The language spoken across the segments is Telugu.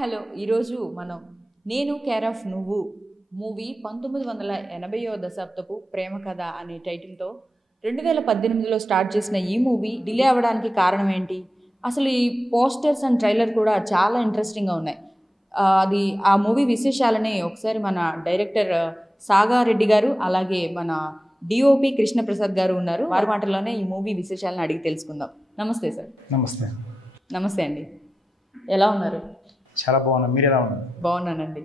హలో ఈరోజు మనం నేను కేర్ ఆఫ్ నువ్వు మూవీ 1980వ దశాబ్దపు ప్రేమ కథ అనే టైటిల్తో 2018లో స్టార్ట్ చేసిన ఈ మూవీ డిలే అవ్వడానికి కారణం ఏంటి? అసలు ఈ పోస్టర్స్ అండ్ ట్రైలర్ కూడా చాలా ఇంట్రెస్టింగ్గా ఉన్నాయి. అది ఆ మూవీ విశేషాలని ఒకసారి మన డైరెక్టర్ సాగారెడ్డి గారు అలాగే మన డిఓపి కృష్ణప్రసాద్ గారు ఉన్నారు. వారి మాటల్లోనే ఈ మూవీ విశేషాలను అడిగి తెలుసుకుందాం. నమస్తే సార్. నమస్తే. నమస్తే అండి. ఎలా ఉన్నారు? చాలా బాగున్నా. మీరు ఎలా ఉన్నారు? బాగున్నానండి.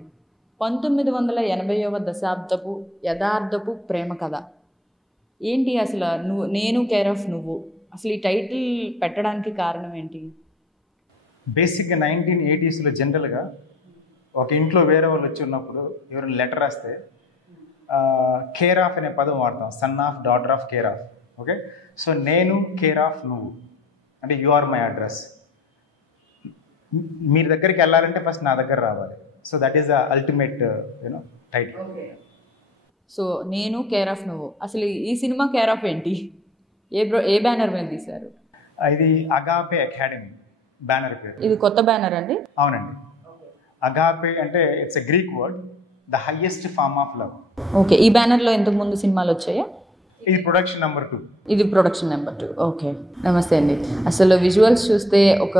1980వ దశాబ్దపు యథార్థపు ప్రేమ కథ ఏంటి? అసలు నేను కేర్ ఆఫ్ నువ్వు అసలు ఈ టైటిల్ పెట్టడానికి కారణం ఏంటి? బేసిక్గా 1980sలో జనరల్గా ఒక ఇంట్లో వేరే వాళ్ళు వచ్చి ఉన్నప్పుడు ఎవరైనా లెటర్ రాస్తే కేర్ ఆఫ్ అనే పదం వాడతాం. Son of, daughter of, care of. Okay, so నేను కేర్ ఆఫ్ నువ్వు అంటే యు ఆర్ మై అడ్రస్. మీరు దగ్గరికి వెళ్ళాలంటే ఫస్ట్ నా దగ్గర రావాలి. So that is the ultimate title. So నేను కేర్ ఆఫ్ నువ్వు. అసలు ఈ సినిమా కేర్ ఆఫ్ ఏంటి? ఏ బ్యానర్ మీద తీశారు? ఇది అగాపే అకాడమీ బ్యానర్ పేరు. ఇది కొత్త బ్యానర్ అండి? అవునండి. అగాపే అంటే it's a Greek word, the highest form of love. Okay, ఈ బ్యానర్లో ఇంతకు ముందు సినిమాలు వచ్చాయా? ఇది ప్రొడక్షన్ నెంబర్ 2. ఇది ప్రొడక్షన్ నెంబర్ 2. ఓకే, నమస్తే అండి. అసలు విజువల్స్ చూస్తే ఒక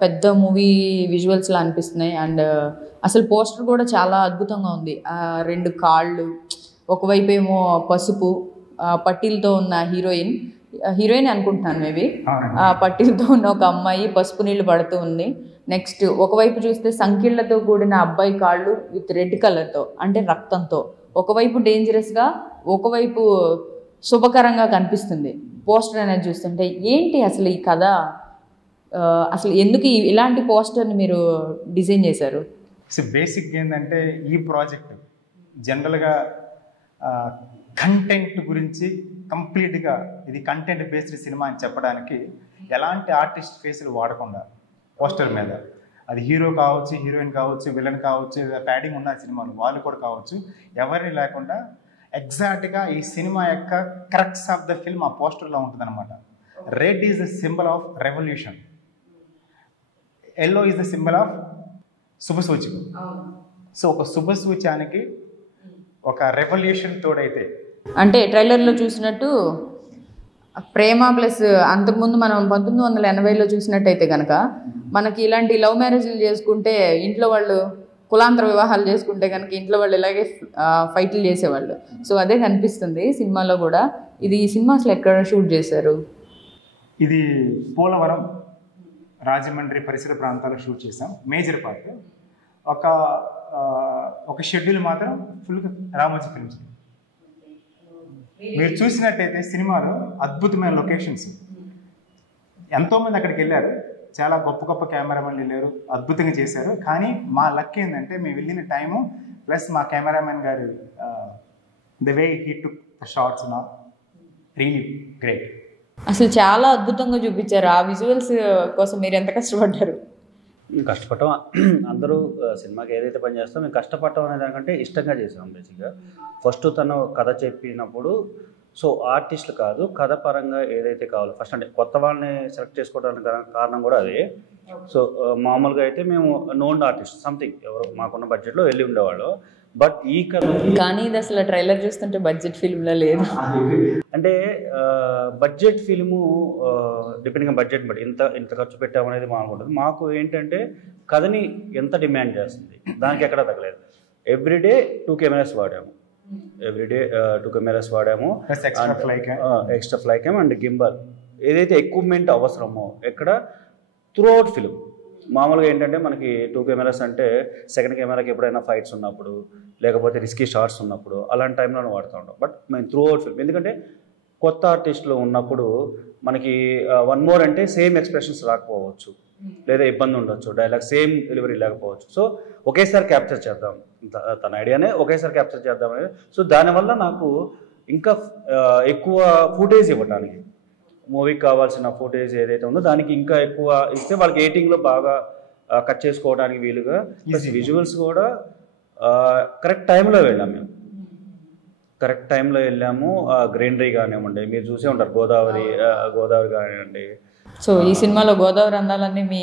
పెద్ద మూవీ విజువల్స్లా అనిపిస్తున్నాయి. అండ్ అసలు పోస్టర్ కూడా చాలా అద్భుతంగా ఉంది. 2 కాళ్ళు, ఒకవైపు ఏమో పసుపు పట్టీలతో ఉన్న హీరోయిన్ అనుకుంటున్నాను మేబీ. పట్టీలతో ఉన్న ఒక అమ్మాయి పసుపు నీళ్ళు పడుతూ ఉంది. నెక్స్ట్ ఒకవైపు చూస్తే సంకీళ్లతో కూడిన అబ్బాయి కాళ్ళు విత్ రెడ్ కలర్తో అంటే రక్తంతో, ఒకవైపు డేంజరస్గా ఒకవైపు శుభకరంగా కనిపిస్తుంది పోస్టర్ అనేది చూస్తుంటే. ఏంటి అసలు ఈ కథ? అసలు ఎందుకు ఇలాంటి పోస్టర్ని మీరు డిజైన్ చేశారు? సో బేసిక్గా ఏంటంటే ఈ ప్రాజెక్ట్ జనరల్గా కంటెంట్ గురించి కంప్లీట్గా ఇది కంటెంట్ బేస్డ్ సినిమా అని చెప్పడానికి ఎలాంటి ఆర్టిస్ట్ ఫేస్లు వాడకుండా పోస్టర్ మీద, అది హీరో కావచ్చు, హీరోయిన్ కావచ్చు, విలన్ కావచ్చు, ప్యాడింగ్ ఉన్న సినిమాలు వాళ్ళు కూడా కావచ్చు, ఎవరిని లేకుండా ఎగ్జాక్ట్గా ఈ సినిమా యొక్క క్రక్స్ ఆఫ్ ద ఫిల్మ్ ఆ పోస్టర్లో ఉంటుంది అనమాట. Red is the symbol of revolution, yellow is the symbol of శుభసూచకం. సో ఒక శుభసూచానికి ఒక రెవల్యూషన్ తోడైతే, అంటే ట్రైలర్లో చూసినట్టు ప్రేమ ప్లస్ అంతకుముందు మనం 1980లో చూసినట్టయితే కనుక మనకి ఇలాంటి లవ్ మ్యారేజ్లు చేసుకుంటే ఇంట్లో వాళ్ళు కులాంతర వివాహాలు చేసుకుంటే కనుక ఇంట్లో వాళ్ళు ఇలాగే ఫైట్లు చేసేవాళ్ళు. సో అదే కనిపిస్తుంది సినిమాలో కూడా. ఇది ఈ సినిమా అసలు ఎక్కడ షూట్ చేశారు? ఇది పోలవరం, రాజమండ్రి పరిసర ప్రాంతాల్లో షూట్ చేసాం. మేజర్ పార్ట్ ఒక షెడ్యూల్ మాత్రం ఫుల్గా రామోజీ ఫిల్మ్స్. మీరు చూసినట్టయితే సినిమాలో అద్భుతమైన లొకేషన్స్, ఎంతోమంది అక్కడికి వెళ్ళారు, చాలా గొప్ప గొప్ప కెమెరామెన్లు వెళ్ళారు, అద్భుతంగా చేశారు. కానీ మా లక్ ఏంటంటే మేము వెళ్ళిన టైము ప్లస్ మా కెమెరామెన్ గారు the way he took the shots నా రియలీ గ్రేట్. అసలు చాలా అద్భుతంగా చూపించారు. ఆ విజువల్స్ కోసం మీరు ఎంత కష్టపడ్డారు? కష్టపడటం అందరూ సినిమాకి ఏదైతే పని చేస్తామో మేము కష్టపడటం అనే దానికంటే ఇష్టంగా చేసాం. బేసిక్గా ఫస్ట్ తను కథ చెప్పినప్పుడు సో ఆర్టిస్టులు కాదు, కథ పరంగా ఏదైతే కావాలో ఫస్ట్ అంటే కొత్త వాళ్ళని సెలెక్ట్ చేసుకోవడానికి కారణం కూడా అదే. సో మామూలుగా అయితే మేము నోన్ ఆర్టిస్ట్ సంథింగ్ ఎవరు మాకున్న బడ్జెట్లో వెళ్ళి ఉండేవాళ్ళు. బట్ ఈ కథ కానీ ఇది అసలు ట్రైలర్ చూస్తుంటే బడ్జెట్ ఫిల్మ్లో లేదు. అంటే బడ్జెట్ ఫిల్ము డిపెండింగ్ బడ్జెట్ బట్టి ఇంత ఖర్చు పెట్టామనేది మాకు ఉంటుంది. మాకు ఏంటంటే కథని ఎంత డిమాండ్ చేస్తుంది దానికి ఎక్కడా తగ్గలేదు. ఎవ్రీడే 2 కెమెరాస్ వాడాము. ఎవ్రీడే 2 కెమెరాస్ వాడాము. Extra fly cam and gimbal ఏదైతే ఎక్విప్మెంట్ అవసరమో ఎక్కడ త్రూ అవుట్ ఫిల్మ్. మామూలుగా ఏంటంటే మనకి 2 కెమెరాస్ అంటే సెకండ్ కెమెరాకి ఎప్పుడైనా ఫైట్స్ ఉన్నప్పుడు లేకపోతే రిస్కీ షాట్స్ ఉన్నప్పుడు అలాంటి టైంలో వాడుతూ ఉంటాం. బట్ మేము త్రూ అవుట్ ఫిల్మ్, ఎందుకంటే కొత్త ఆర్టిస్టులు ఉన్నప్పుడు మనకి 1 మోర్ అంటే సేమ్ ఎక్స్ప్రెషన్స్ రాకపోవచ్చు, లేదా ఇబ్బంది ఉండొచ్చు, డైలాగ్ సేమ్ డెలివరీ లేకపోవచ్చు. సో ఒకేసారి క్యాప్చర్ చేద్దాం, తన ఐడియానే ఒకేసారి క్యాప్చర్ చేద్దాం అనేది. సో దానివల్ల నాకు ఇంకా ఎక్కువ ఫుటేజ్ ఇవ్వటానికి, మూవీకి కావాల్సిన ఫుటేజ్ ఏదైతే ఉందో దానికి ఇంకా ఎక్కువ ఇస్తే వాళ్ళకి ఎడిటింగ్లో బాగా కట్ చేసుకోవడానికి వీలుగా, ప్లస్ విజువల్స్ కూడా కరెక్ట్ టైంలో వెళ్ళాం. మేము కరెక్ట్ టైంలో వెళ్ళాము. గ్రీనరీ కానివ్వండి, మీరు చూసే ఉంటారు గోదావరి కానివ్వండి. సో ఈ సినిమాలో గోదావరి అందాలన్నీ మీ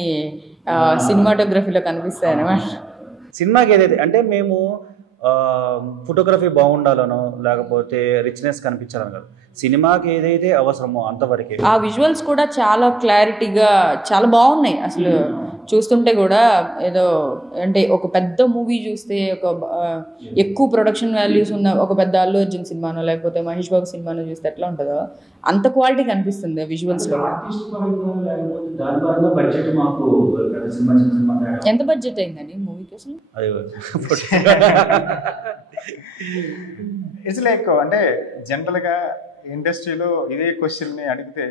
సినిమాటోగ్రఫీలో కనిపిస్తాయి అనమాట. సినిమాకి ఏదైతే అంటే మేము ఫోటోగ్రఫీ బాగుండాలనో లేకపోతే రిచ్నెస్ కనిపించాలని కాదు, సినిమాకి ఏదైతే అవసరమో అంతవరకే. ఆ విజువల్స్ కూడా చాలా క్లారిటీగా చాలా బాగున్నాయి. అసలు చూస్తుంటే కూడా ఏదో అంటే ఒక పెద్ద మూవీ చూస్తే ఒక ఎక్కువ ప్రొడక్షన్ వాల్యూస్ ఉన్న ఒక పెద్ద అల్లు అర్జున్ సినిమానో లేకపోతే మహేష్ బాబు సినిమానో చూస్తే ఎట్లా ఉంటుందో అంత క్వాలిటీ కనిపిస్తుంది విజువల్స్లో. ఎంత బడ్జెట్ అయిందని మూవీకి అసలు? ఇట్స్ లైక్ అంటే జనరల్గా ఇండస్ట్రీలో ఇదే క్వశ్చన్ని అడిగితే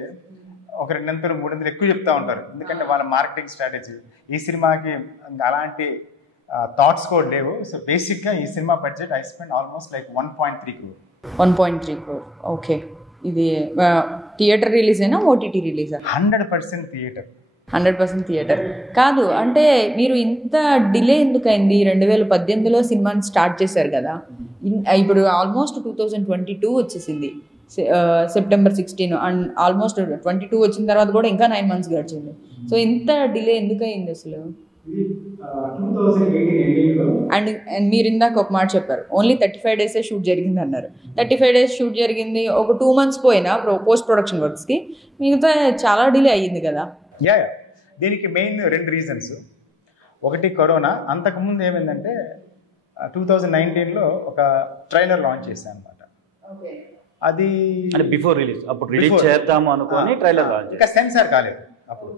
ఒక 200 300 ఎక్కువ చెప్తా ఉంటారు, ఎందుకంటే వాళ్ళ మార్కెటింగ్ స్ట్రాటజీ. ఈ సినిమాకి అలాంటి థాట్స్ కూడా లేవు. సో బేసిక్గా ఈ cinema budget I spend almost like 1.3 crore. 1.3 crore. Okay. ఇది థియేటర్ రిలీజ్ అయినా ఓటీటీ రిలీజా? 100% థియేటర్. 100% థియేటర్ కాదు అంటే మీరు ఇంత డిలే ఎందుకైంది? 2018లో సినిమాని స్టార్ట్ చేశారు కదా, ఇప్పుడు ఆల్మోస్ట్ 2022 వచ్చేసింది, సెప్టెంబర్ 16 అండ్ ఆల్మోస్ట్ 22 వచ్చిన తర్వాత కూడా ఇంకా 9 months గడిచింది. సో ఇంత డిలే ఎందుకైంది అసలు? అండ్ మీరు ఇందాక ఒక మాట చెప్పారు, ఓన్లీ 35 days షూట్ జరిగింది అన్నారు. 35 days షూట్ జరిగింది, ఒక 2 months పోయినా పోస్ట్ ప్రొడక్షన్ వర్క్స్కి, మిగతా చాలా డిలే అయ్యింది కదా. యా, దీనికి మెయిన్ 2 reasons. ఒకటి కరోనా. అంతకుముందు ఏమైందంటే 2019లో ఒక ట్రైలర్ లాంచ్ చేశాను అనమాట. అది బిఫోర్ రిలీజ్, అప్పుడు రిలీజ్ చేద్దాము అనుకోని ట్రైలర్ లాంచ్, ఇంకా సెన్సార్ కాలేదు అప్పుడు.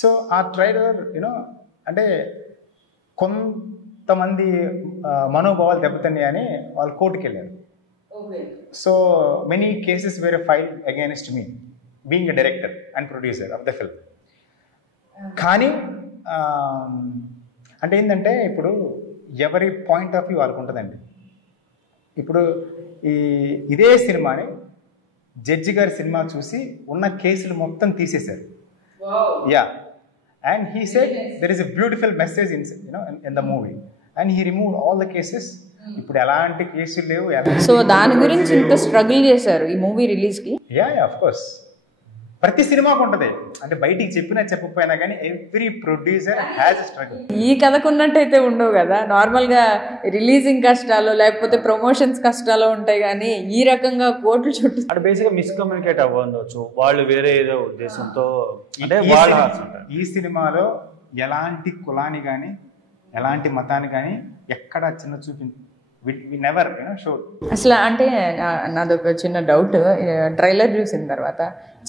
సో ఆ ట్రైలర్ యూనో అంటే కొంతమంది మనోభావాలు దెబ్బతిన్నాయని వాళ్ళు కోర్టుకి వెళ్ళారు. So many cases where filed against me being a director and producer of the film. కానీ అంటే ఏంటంటే ఇప్పుడు ఎవరి పాయింట్ ఆఫ్ వ్యూ వాళ్ళకు ఉంటుందండి. ఇప్పుడు ఇదే సినిమాని జడ్జి గారి సినిమా చూసి ఉన్న కేసులు మొత్తం తీసేశారు. Yeah, and he said there is a beautiful message in the movie and he remove all the cases. ఇప్పుడు ఎలాంటి కేసులు లేవు. సో దాని గురించి ఇంత స్ట్రగుల్ చేశారు ఈ మూవీ రిలీజ్కి? యా, ఆఫ్ కోర్స్ ప్రతి సినిమాకు ఉంటుంది, అంటే బయటికి చెప్పినా చెప్పకపోయినా కానీ every producer has a struggle. ఈ కథకు ఉన్నట్టయితే ఉండవు కదా, నార్మల్గా రిలీజింగ్ కష్టాలు లేకపోతే ప్రమోషన్స్ కష్టాలు ఉంటాయి, కానీ ఈ రకంగా కోర్టుల చుట్టూ అంటే బేసిక్గా మిస్కమ్యూనికేట్ అవ్వచ్చు, వాళ్ళు వేరే ఏదో ఉద్దేశంతో. అంటే ఈ సినిమాలో ఎలాంటి కులాన్ని కానీ ఎలాంటి మతాన్ని కానీ ఎక్కడ చిన్న చూపి నెవర్ షో. అసలు అంటే నాదొక చిన్న డౌట్, ట్రైలర్ చూసిన తర్వాత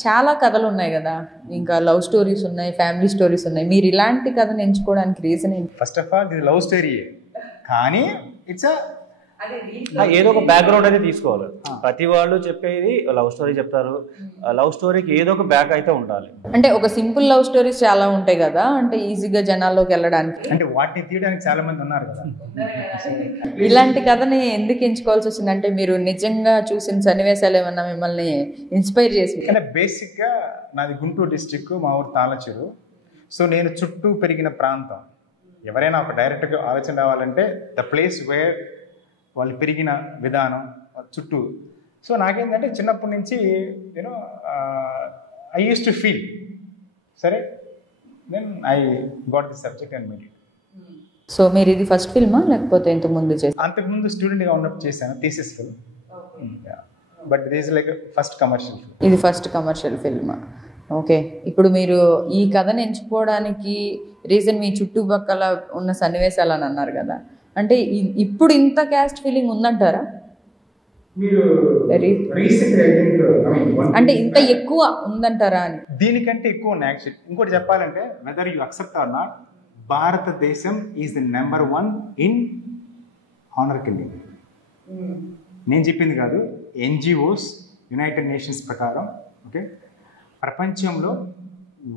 చాలా కథలు ఉన్నాయి కదా, ఇంకా లవ్ స్టోరీస్ ఉన్నాయి, ఫ్యామిలీ స్టోరీస్ ఉన్నాయి, మీరు ఇలాంటి కథను ఎంచుకోవడానికి రీజన్ ఏంటి? ఫస్ట్ ఆఫ్ ఆల్ ఇది లవ్ స్టోరీ, కానీ ఇట్స్ ఏదో ఒక బ్యాక్గ్రౌండ్ అయితే తీసుకోవాలి. ప్రతి వాళ్ళు చెప్పేది లవ్ స్టోరీ చెప్తారు, లవ్ స్టోరీకి ఏదో ఒక బ్యాక్ అయితే ఉండాలి. అంటే ఒక సింపుల్ లవ్ స్టోరీస్ చాలా ఉంటాయి కదా, అంటే ఈజీగా జనాల్లోకి వెళ్ళడానికి, అంటే వాటిని తీయడానికి చాలా మంది ఉన్నారు కదా. ఇలాంటి కథని ఎందుకు ఎంచుకోవాల్సి వచ్చింది? అంటే మీరు నిజంగా చూసిన సన్నివేశాలు ఏమన్నా మిమ్మల్ని ఇన్స్పైర్ చేసి? అంటే బేసిక్గా నాది గుంటూరు డిస్ట్రిక్ట్, మా ఊరు తాళచెరు. సో నేను చుట్టూ పెరిగిన ప్రాంతం, ఎవరైనా ఒక డైరెక్ట్గా ఆలోచన రావాలంటే ద ప్లేస్ వేర్ వాళ్ళు పెరిగిన విధానం చుట్టూ. సో నాకేంటంటే చిన్నప్పటి నుంచి you know I use to feel సరే, then I got the subject and made it. So మీరు ఇది ఫస్ట్ ఫిల్మా లేకపోతే ఇంతకుముందు చేశారు? అంతకుముందు స్టూడెంట్గా ఉన్నప్పుడు చేశాను thesis film, but this is like first commercial film. ఇది ఫస్ట్ కమర్షియల్ ఫిల్మ్. ఓకే, ఇప్పుడు మీరు ఈ కథను ఎంచుకోవడానికి రీజన్ మీ చుట్టుపక్కల ఉన్న సన్నివేశాలు అని అన్నారు కదా, అంటే ఇప్పుడు ఇంత క్యాస్ట్ ఫీలింగ్ ఉందంటారా? అంటే ఇంత ఎక్కువ ఉందంటారా అని? దీనికంటే ఎక్కువ ఉన్నాయి యాక్చువల్లీ. ఇంకోటి చెప్పాలంటే whether you accept or not, Bharatadesam is the number 1 in honour killing. నేను చెప్పింది కాదు, ఎన్జిఓస్ యునైటెడ్ నేషన్స్ ప్రకారం. ఓకే, ప్రపంచంలో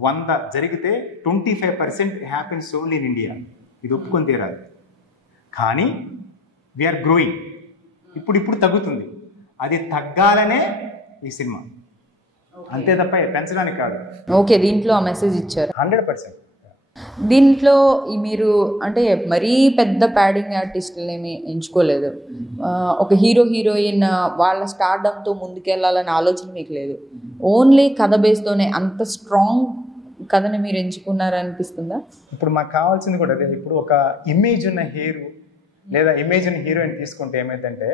100 జరిగితే 25% హ్యాపెన్స్ ఓన్లీ ఇన్ ఇండియా. ఇది ఒప్పుకొని తీరాలి. కానీ వీఆర్ గ్రోయింగ్, ఇప్పుడు తగ్గుతుంది. అది తగ్గాలనే ఈ సినిమా, అంతే తప్ప పెంచడానికి కాదు. ఓకే, దీంట్లో ఆ మెసేజ్ ఇచ్చారు 100%. దీంట్లో మీరు అంటే మరీ పెద్ద ప్యాడింగ్ ఆర్టిస్టులేమి ఎంచుకోలేదు, ఒక హీరో హీరోయిన్ వాళ్ళ స్టార్డమ్తో ముందుకెళ్ళాలనే ఆలోచన మీకు లేదు, ఓన్లీ కథ బేస్తోనే అంత స్ట్రాంగ్ కథని మీరు ఎంచుకున్నారనిపిస్తుందా? ఇప్పుడు మాకు కావాల్సింది కూడా అదే. ఇప్పుడు ఒక ఇమేజ్ ఉన్న హీరో లేదా ఇమేజ్ ఉన్న హీరోయిన్ తీసుకుంటే ఏమైందంటే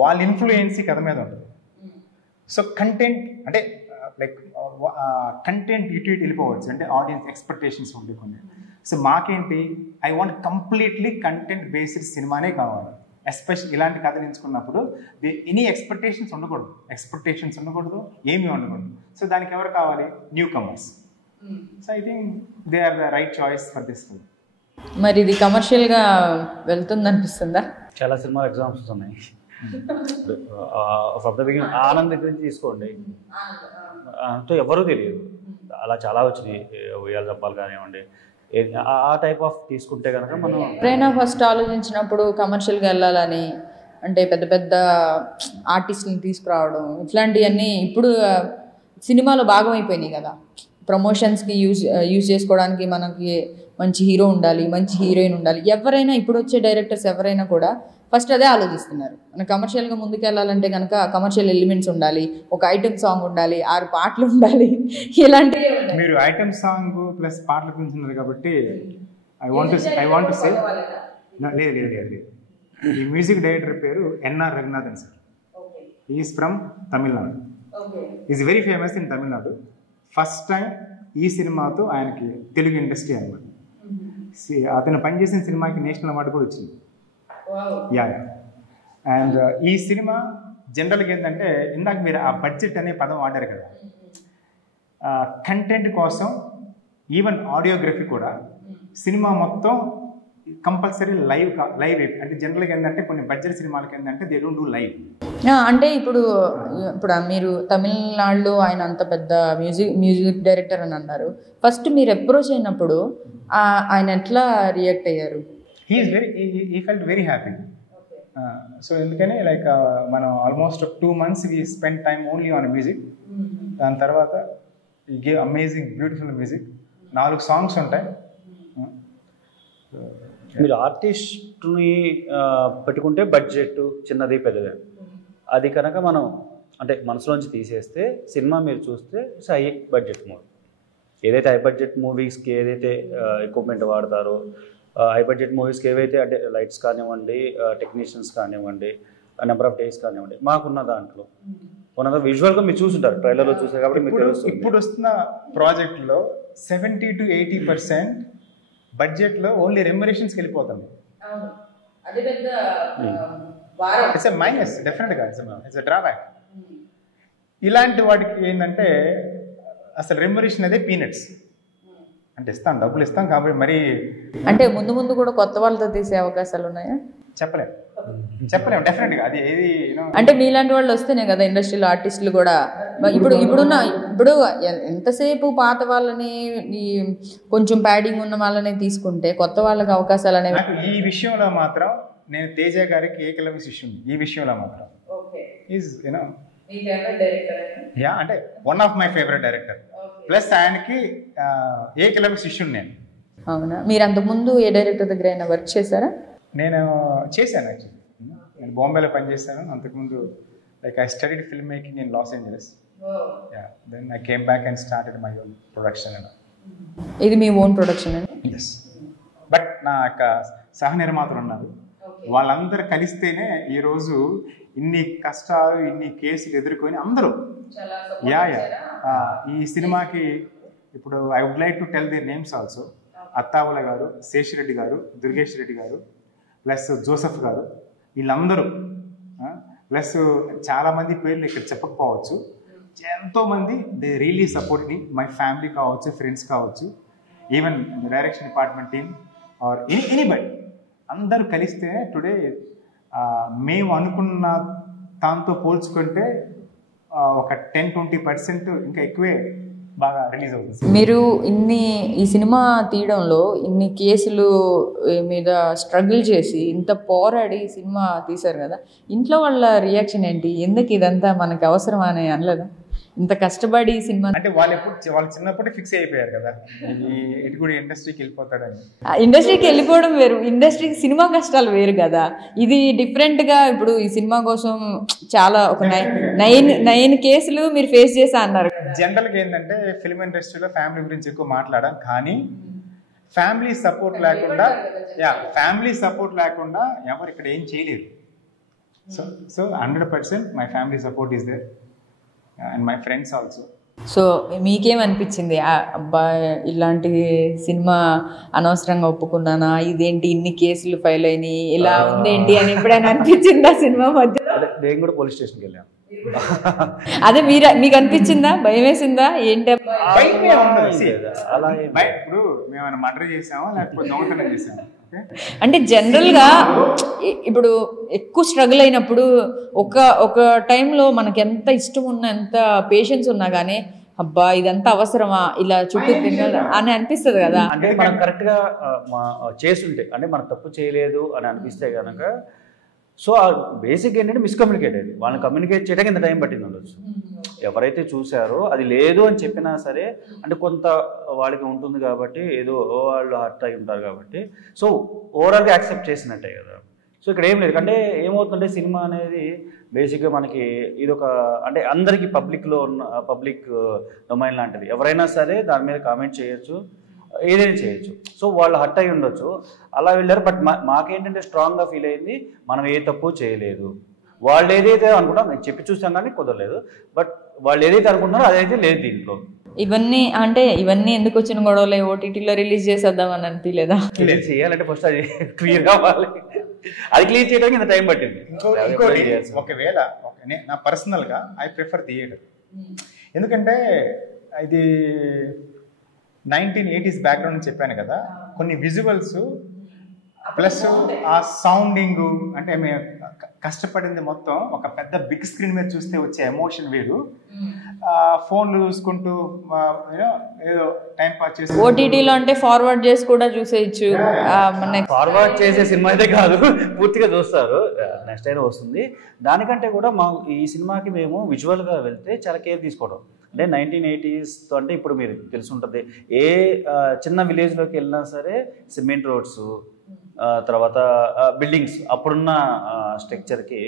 వాళ్ళ ఇన్ఫ్లుయెన్స్ కథ మీద ఉంటుంది. సో కంటెంట్ అంటే లైక్ కంటెంట్ ఇటు వెళ్ళిపోవచ్చు, అంటే ఆడియన్స్ ఎక్స్పెక్టేషన్స్ ఉంటాయి కొన్ని. సో మాకేంటి, I want completely content based సినిమానే కావాలి. ఎస్పెషల్ ఇలాంటి కథలు ఎంచుకున్నప్పుడు ఎనీ ఎక్స్పెక్టేషన్స్ ఉండకూడదు, ఏమీ ఉండకూడదు. సో దానికి ఎవరు కావాలి? Newcomers. So I think they are the right choice for this film. మరి ఇది కమర్షియల్గా వెళ్తుంది అనిపిస్తుందా? చాలా సినిమా ఎగ్జాంపుల్స్ ఉన్నాయి. ఫ్రమ్ ద బిగినింగ్ ఆనంద్ గురించి తీసుకోండి, అంటూ ఎవరూ తెలియదు, అలా చాలా వచ్చినాయి. ఉయ్యాల జంపాలు కానివ్వండి, ఆ టైప్ ఆఫ్ తీసుకుంటే కనుక మనం ఎప్పుడైనా ఫస్ట్ ఆలోచించినప్పుడు కమర్షియల్గా వెళ్ళాలని అంటే పెద్ద పెద్ద ఆర్టిస్టులను తీసుకురావడం ఇట్లాంటివన్నీ ఇప్పుడు సినిమాలో భాగం అయిపోయినాయి కదా. ప్రమోషన్స్కి యూజ్ చేసుకోవడానికి మనకి మంచి హీరో ఉండాలి, మంచి హీరోయిన్ ఉండాలి. ఎవరైనా ఇప్పుడు వచ్చే డైరెక్టర్స్ ఎవరైనా కూడా ఫస్ట్ అదే ఆలోచిస్తున్నారు. మన కమర్షియల్గా ముందుకు వెళ్ళాలంటే కనుక కమర్షియల్ ఎలిమెంట్స్ ఉండాలి, ఒక ఐటమ్ సాంగ్ ఉండాలి, 6 పాటలు ఉండాలి, ఇలాంటివి. మీరు ఐటమ్ సాంగ్ ప్లస్ పాటలు గురించి కాబట్టి ఐ వాంట్ టు సే లేదు. ఈ మ్యూజిక్ డైరెక్టర్ పేరు NR Raghunathan sir. Is from Tamil Nadu. Is very famous in Tamil Nadu. First time ఈ సినిమాతో ఆయనకి తెలుగు ఇండస్ట్రీ అనమాట. అతను పనిచేసిన సినిమాకి నేషనల్ అవార్డు కూడా వచ్చింది. యా. అండ్ ఈ సినిమా జనరల్గా ఏంటంటే ఇందాక మీరు ఆ బడ్జెట్ అనే పదం వాడారు కదా, కంటెంట్ కోసం ఈవెన్ ఆడియోగ్రఫీ కూడా సినిమా మొత్తం కంపల్సరీ లైవ్ అంటే జనరల్గా ఏంటంటే కొన్ని బడ్జెట్ సినిమాలకి ఏంటంటే దే డోంట్ డూ లైవ్. అంటే ఇప్పుడు మీరు తమిళనాడులో ఆయన అంత పెద్ద మ్యూజిక్ డైరెక్టర్ అని అన్నారు. ఫస్ట్ మీరు అప్రోచ్ అయినప్పుడు ఆయన ఎట్లా రియాక్ట్ అయ్యారు? he felt very happy. So ఎందుకని లైక్ మనం almost 2 months we spent time only on music. దాని తర్వాత he gave amazing beautiful music. 4 songs ఉంటాయి. మీరు ఆర్టిస్ట్ని పెట్టుకుంటే బడ్జెట్ చిన్నది పెద్దది, అది కనుక మనం అంటే మనసులోంచి తీసేస్తే సినిమా మీరు చూస్తే ఇట్స్ హై బడ్జెట్ మూవీ. ఏదైతే హై బడ్జెట్ మూవీస్కి ఏదైతే ఎక్విప్మెంట్ వాడతారో, హై బడ్జెట్ మూవీస్కి ఏవైతే అంటే లైట్స్ కానివ్వండి, టెక్నీషియన్స్ కానివ్వండి, నెంబర్ ఆఫ్ డేస్ కానివ్వండి, మాకున్న దాంట్లో ఉన్నది విజువల్గా మీరు చూసుంటారు, ట్రైలర్లో చూసారు కాబట్టి మీకు తెలుస్తుంది. ఇప్పుడు వస్తున్న ప్రాజెక్ట్లో 70 to 80% బడ్జెట్లో ఓన్లీ రెమ్యునరేషన్స్కి వెళ్ళిపోతుంది. ఇట్స్ ఎ మైనస్, డెఫినెట్గా ఇట్స్ ఎ డ్రాబ్యాక్. ఇలాంటి వాటికి ఏంటంటే అసలు రెమ్యునరేషన్ అదే పీనట్స్. అంటే డబ్బులు ఇస్తాం కాబట్టి మరి అంటే ముందు కూడా కొత్త వాళ్ళతో తీసే అవకాశాలు ఉన్నాయా? చెప్పలేము డెఫినెట్గా. అది ఏది అంటే మీలాంటి వాళ్ళు వస్తేనే కదా ఇండస్ట్రీలో ఆర్టిస్టులు కూడా ఇప్పుడు ఎంతసేపు పాత వాళ్ళని కొంచెం ప్యాడింగ్ ఉన్న వాళ్ళని తీసుకుంటే కొత్త వాళ్ళకి అవకాశాలు అనేవి. నాకు ఈ విషయంలో మాత్రం నేను తేజ గారికి ఏకలవ్య శిష్యుని. ఈ విషయంలో మాత్రం ఈజ్ అంటే one of my favourite director. Plus ఆయనకి ఏకలవ్య శిష్యుని నేను. అవునా? మీరు అంతకుముందు ఏ డైరెక్టర్ దగ్గర అయినా వర్క్ చేశారా? నేను చేశాను యాక్చువల్లీ. నేను బాంబేలో పనిచేశాను అంతకుముందు. Like I studied film making in Los Angeles. Then I came back and started my own production. ఇది మీ ఓన్ ప్రొడక్షన్ అండి? ఎస్. బట్ నా యొక్క సహ నిర్మాతలు ఉన్నారు, వాళ్ళందరూ కలిస్తేనే ఈరోజు ఇన్ని కష్టాలు ఇన్ని కేసులు ఎదుర్కొని అందరూ ఈ సినిమాకి ఇప్పుడు I would like to tell their names also. Attavula గారు, శేషిరెడ్డి గారు, దుర్గేష్ రెడ్డి గారు, ప్లస్ జోసెఫ్ గారు, వీళ్ళందరూ ప్లస్ చాలామంది పేర్లు ఇక్కడ చెప్పకపోవచ్చు. ఎంతోమంది they really support me, my family కావచ్చు, ఫ్రెండ్స్ కావచ్చు, even direction department team or anybody, అందరూ కలిస్తే టుడే మేము అనుకున్న దాంతో పోల్చుకుంటే ఒక 10-20% ఇంకా ఎక్కువే బాగా రిలీజ్ అవుతుంది. మీరు ఈ సినిమా తీయడంలో ఇన్ని కేసులు మీద స్ట్రగుల్ చేసి ఇంత పోరాడి సినిమా తీశారు కదా, ఇంట్లో వాళ్ళ రియాక్షన్ ఏంటి? ఎందుకు ఇదంతా మనకు అవసరం అని అనలేదా? ఇంత కష్టపడి సినిమా అంటే వాళ్ళు చిన్నప్పుడే ఫిక్స్ అయిపోయారు కదా ఇటు కూడా ఇండస్ట్రీకి వెళ్ళిపోతాడని. ఇండస్ట్రీకి వెళ్ళిపోవడం వేరు, ఇండస్ట్రీకి సినిమా కష్టాలు వేరు కదా. ఇది డిఫరెంట్గా ఇప్పుడు ఈ సినిమా కోసం చాలా ఒక 9 కేసులు మీరు ఫేస్ చేసా అన్నారు. జనరల్గా ఏంటంటే ఫిల్మ్ ఇండస్ట్రీలో ఫ్యామిలీ గురించి ఎక్కువ మాట్లాడాం, కానీ ఫ్యామిలీ సపోర్ట్ లేకుండా ఎవరు ఇక్కడ ఏం చేయలేరు. So 100% my family support is there and my friends also. So మీకేమనిపించింది, అబ్బా ఇలాంటి సినిమా అనవసరంగా ఒప్పుకున్నానా, ఇదేంటి ఇన్ని కేసులు ఫైల్ అయినాయి, ఇలా ఉందేంటి అని ఎప్పుడైనా అనిపించిందా సినిమా మధ్యలో? నేను కూడా పోలీస్ స్టేషన్కి వెళ్ళాను. అదే మీకు అనిపించిందా, భయం వేసిందా ఏంటి? అలా ఇప్పుడు మేము మర్డర్ చేసామా లేకపోతే దొంగతనం చేసామా? అంటే జనరల్గా ఇప్పుడు ఎక్కువ స్ట్రగుల్ అయినప్పుడు ఒక టైంలో మనకి ఎంత ఇష్టం ఉన్నా ఎంత పేషెన్స్ ఉన్నా కానీ అబ్బా ఇదంతా అవసరమా, ఇలా చుట్టూ తిరగాలి అని అనిపిస్తుంది కదా. అంటే మనం కరెక్ట్గా చేస్తుంటే, అంటే మనం తప్పు చేయలేదు అని అనిపిస్తే కనుక, సో బేసిక్ ఏంటంటే మిస్కమ్యూనికేట్ అయింది. వాళ్ళని కమ్యూనికేట్ చేయడానికి ఇంత టైం పట్టింది ఉండొచ్చు. ఎవరైతే చూసారో అది లేదు అని చెప్పినా సరే, అంటే కొంత వాళ్ళకి ఉంటుంది కాబట్టి, ఏదో వాళ్ళు హర్ట్ అయి ఉంటారు కాబట్టి, సో ఓవరాల్గా యాక్సెప్ట్ చేసినట్టే కదా. సో ఇక్కడ ఏం లేదు, అంటే ఏమవుతుందంటే సినిమా అనేది బేసిక్గా మనకి ఇదొక, అంటే అందరికీ పబ్లిక్లో ఉన్న పబ్లిక్ డొమైన్ లాంటిది. ఎవరైనా సరే దాని మీద కామెంట్ చేయొచ్చు, ఏదైనా చేయొచ్చు. సో వాళ్ళు హర్ట్ అయి ఉండొచ్చు, అలా వెళ్ళారు. బట్ మాకేంటంటే స్ట్రాంగ్గా ఫీల్ అయింది, మనం ఏ తప్పు చేయలేదు. వాళ్ళు ఏదైతే అనుకుంటారో, నేను చెప్పి చూసాం కానీ కుదరలేదు, బట్ వాళ్ళు ఏదైతే అనుకుంటున్నారో అదైతే లేదు దీంట్లో. ఇవన్నీ ఎందుకు వచ్చిన గొడవలే, ఓటీటీలో రిలీజ్ చేసేద్దామని అనిపించలేదా? క్లియర్ చేయాలంటే ఫస్ట్ అది క్లియర్ కావాలి, అది క్లియర్ చేయడానికి ఇంత టైం పట్టింది. ఒకవేళ నా పర్సనల్గా ఐ ప్రిఫర్ థియేటర్, ఎందుకంటే ఇది 1980s బ్యాక్గ్రౌండ్ అని చెప్పాను కదా, కొన్ని విజువల్స్ ప్లస్ ఆ సౌండింగ్, అంటే మేము కష్టపడింది మొత్తం ఒక పెద్ద బిగ్ స్క్రీన్ మీద చూస్తే వచ్చే ఎమోషన్ వేరు. ఫోన్లు చూసుకుంటూ ఏదో టైం పాస్ చేసి ఓటీటీలో అంటే ఫార్వర్డ్ చేసి కూడా చూసేయచ్చు. ఫార్వర్డ్ చేసే సినిమా అయితే కాదు, పూర్తిగా చూస్తారు, నెక్స్ట్ అయినా వస్తుంది. దానికంటే కూడా ఈ సినిమాకి మేము విజువల్గా వెళ్తే చాలా కేర్ తీసుకోవడం. అంటే 1980s అంటే ఇప్పుడు మీరు తెలిసి ఉంటుంది, ఏ చిన్న విలేజ్లోకి వెళ్ళినా సరే సిమెంట్ రోడ్స్, తర్వాత బిల్డింగ్స్ అప్పుడున్న స్ట్రక్చర్కి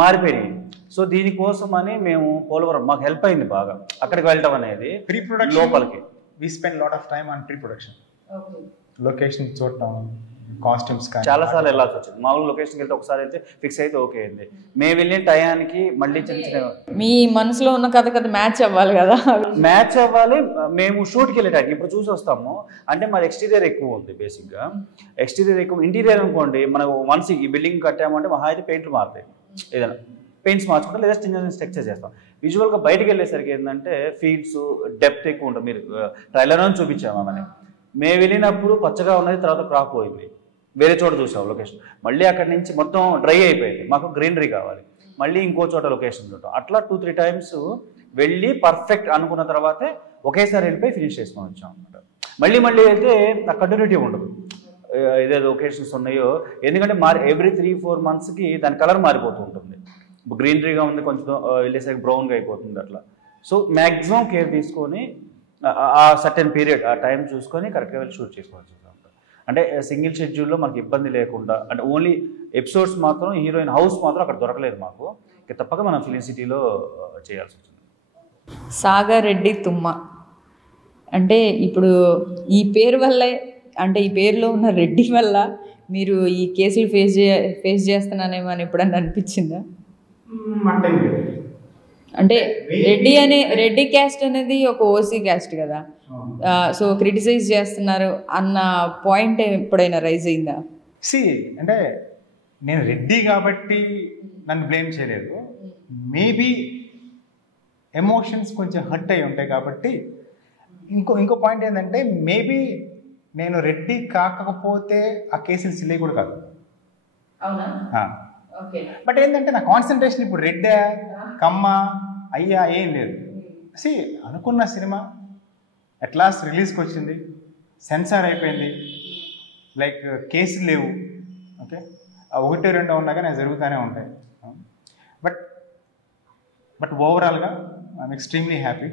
మారిపోయినాయి. సో దీనికోసం అని మేము పోలవరం మాకు హెల్ప్ అయింది బాగా, అక్కడికి వెళ్ళటం అనేది. ప్రీ ప్రొడక్షన్ లోపలికి we spend lot of time on pre production, location చూడటం, కాస్ట్యూమ్స్ కానీ చాలా సార్లు వెళ్ళాల్సి వచ్చింది. మామూలు లొకేషన్కి వెళ్తే ఒకసారి అయితే ఫిక్స్ అయితే ఓకే అయింది. మేము వెళ్ళిన టయానికి మళ్ళీ చిన్న మీ మనసులో ఉన్న కథ మ్యాచ్ అవ్వాలి కదా, మ్యాచ్ అవ్వాలి. మేము షూట్కి వెళ్ళేటానికి ఇప్పుడు చూసి వస్తాము, అంటే మాది ఎక్స్టీరియర్ ఎక్కువ ఉంది. బేసిక్గా ఎక్స్టీరియర్ ఎక్కువ, ఇంటీరియర్ అనుకోండి మనం వన్స్ ఈ బిల్డింగ్ కట్టామంటే మహా అయితే పెయింట్లు మారుతాయి, ఏదైనా పెయింట్స్ మార్చుకుంటే లేదా చిన్న స్ట్రక్చర్ చేస్తాం. విజువల్గా బయటకు వెళ్ళేసరికి ఏంటంటే ఫీల్డ్స్ డెప్త్ ఎక్కువ ఉంటుంది. మీరు ట్రైలర్ అని చూపించాము ఆమె, మేము వెళ్ళినప్పుడు పచ్చగా ఉన్నది, తర్వాత క్రాప్ పోయింది, వేరే చోట చూసాం లొకేషన్. మళ్ళీ అక్కడి నుంచి మొత్తం డ్రై అయిపోయింది, మాకు గ్రీనరీ కావాలి, మళ్ళీ ఇంకో చోట లొకేషన్ చూడటం. అట్లా 2-3 టైమ్స్ వెళ్ళి పర్ఫెక్ట్ అనుకున్న తర్వాతే ఒకేసారి వెళ్ళిపోయి ఫినిష్ చేసుకొని వచ్చాం అనమాట. మళ్ళీ వెళ్తే ఆ కంటిన్యూటీ ఉండదు, ఏదైతే లొకేషన్స్ ఉన్నాయో, ఎందుకంటే ఎవ్రీ 3-4 మంత్స్కి దాని కలర్ మారిపోతూ ఉంటుంది. గ్రీనరీగా ఉంది, కొంచెం వెళ్ళేసరికి బ్రౌన్గా అయిపోతుంది అట్లా. సో మ్యాక్సిమం కేర్ తీసుకొని ఆ సర్టెన్ పీరియడ్ ఆ టైం చూసుకొని కరెక్ట్గా వెళ్ళి షూట్ చేసుకోవచ్చు. అంటే సింగిల్ షెడ్యూల్లో మనకి ఇబ్బంది లేకుండా, అంటే ఓన్లీ ఎపిసోడ్స్ మాత్రం హీరోయిన్ హౌస్ మాత్రం అక్కడ దొరకలేదు మాకు, ఇక తప్పక మనం ఫిలిం సిటీలో చేయాల్సి వచ్చింది. సాగారెడ్డి తుమ్మ అంటే ఇప్పుడు ఈ పేరు వల్లే, అంటే ఈ పేరులో ఉన్న రెడ్డి వల్ల మీరు ఈ కేసులు ఫేస్ చేస్తున్నానేమో అని ఎప్పుడన్నా అనిపించిందా? అంటే రెడ్డి క్యాస్ట్ అనేది ఒక ఓసీ క్యాస్ట్ కదా, సో క్రిటిసైజ్ చేస్తున్నారు అన్న పాయింట్ ఎప్పుడైనా రైజ్ అయిందా? అంటే నేను రెడ్డి కాబట్టి నన్ను బ్లేమ్ చేయలేదు, మేబీ ఎమోషన్స్ కొంచెం హర్ట్ అయి ఉంటాయి కాబట్టి. ఇంకో పాయింట్ ఏంటంటే, మేబీ నేను రెడ్డి కాకపోతే ఆ కేసులు సిల్లే కూడా కాదు. బట్ ఏంటంటే నా కాన్సన్ట్రేషన్ ఇప్పుడు రెడ్డా కమ్మ అయ్యా ఏం లేదు. అనుకున్న సినిమా అట్ లాస్ట్ రిలీజ్కి వచ్చింది, సెన్సార్ అయిపోయింది, లైక్ కేసులు లేవు. ఓకే, 1-2 ఉన్నా కానీ జరుగుతూనే ఉంటాయి. బట్ ఓవరాల్గా ఐఎమ్ ఎక్స్ట్రీమ్లీ హ్యాపీ.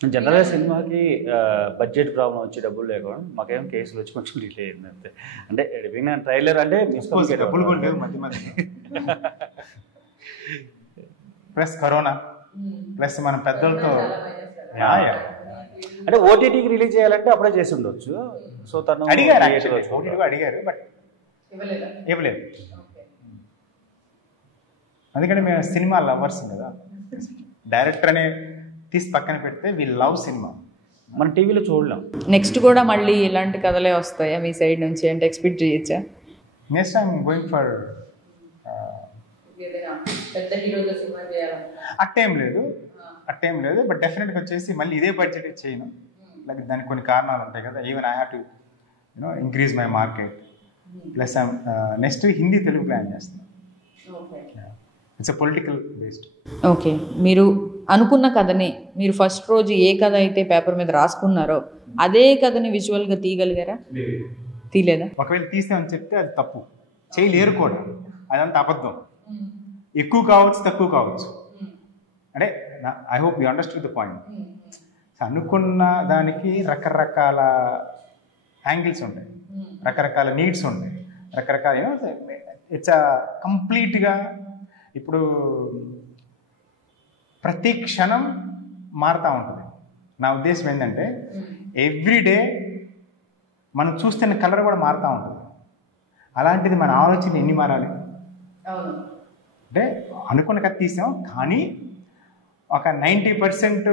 జనరల్గా సినిమాకి బడ్జెట్ ప్రాబ్లం వచ్చి డబ్బులు లేకుండా మాకేం కేసులు వచ్చి కొంచెం డిలే అయింది అంతే. అంటే ట్రైలర్ అంటే డబ్బులు కూడా లేవు మధ్య మధ్య, ప్లస్ కరోనా ప్లస్ మనం పెద్దలతో యా అంటే ఓటీటీకి రిలీజ్ చేయాలంటే అప్పుడే చేసి ఉండొచ్చు. సో తను అడిగారు, ఓటీటీ అడిగారు, బట్ ఇవ్వలేదు. అందుకని మేము సినిమా లవర్స్ కదా, డైరెక్టర్ అనే తీసి పక్కన పెడితే వి లవ్ సినిమా, మన టీవీలో చూడలేం. నెక్స్ట్ కూడా మళ్ళీ ఇలాంటి కథలే వస్తాయా మీ సైడ్ నుంచి అంటే ఎక్స్పెక్ట్ చేయొచ్చా? నెక్స్ట్ ఐఎమ్ గోయింగ్ ఫర్ అట్టేం లేదు బట్ డెఫినెట్గా వచ్చేసి మళ్ళీ ఇదే బడ్జెట్ చేయను. లైక్ దానికి కొన్ని కారణాలు ఉంటాయి కదా. Even I have to increase my market. Plus next Hindi Telugu plan చేస్తాను. It's a political based. Okay, మీరు అనుకున్న కథని మీరు ఫస్ట్ రోజు ఏ కథ అయితే పేపర్ మీద రాసుకున్నారో అదే కథని విజువల్గా తీయగలిగారా? తీయలేదా? ఒకవేళ తీసామని చెప్తే అది తప్పు, చేయలేరు కూడా, అదంతా అబద్ధం. ఎక్కువ కావచ్చు, తక్కువ కావచ్చు. అంటే I hope you understood the point. అనుకున్న దానికి రకరకాల యాంగిల్స్ ఉంటాయి, రకరకాల నీడ్స్ ఉంటాయి, రకరకాల ఇట్స్ కంప్లీట్గా. ఇప్పుడు ప్రతి క్షణం మారుతూ ఉంటుంది. నా ఉద్దేశం ఏంటంటే ఎవ్రీడే మనం చూస్తున్న కలర్ కూడా మారుతూ ఉంటుంది. అలాంటిది మన ఆలోచన ఎన్ని మారాలి? అంటే అనుకున్న కథ తీసాం, కానీ ఒక 90%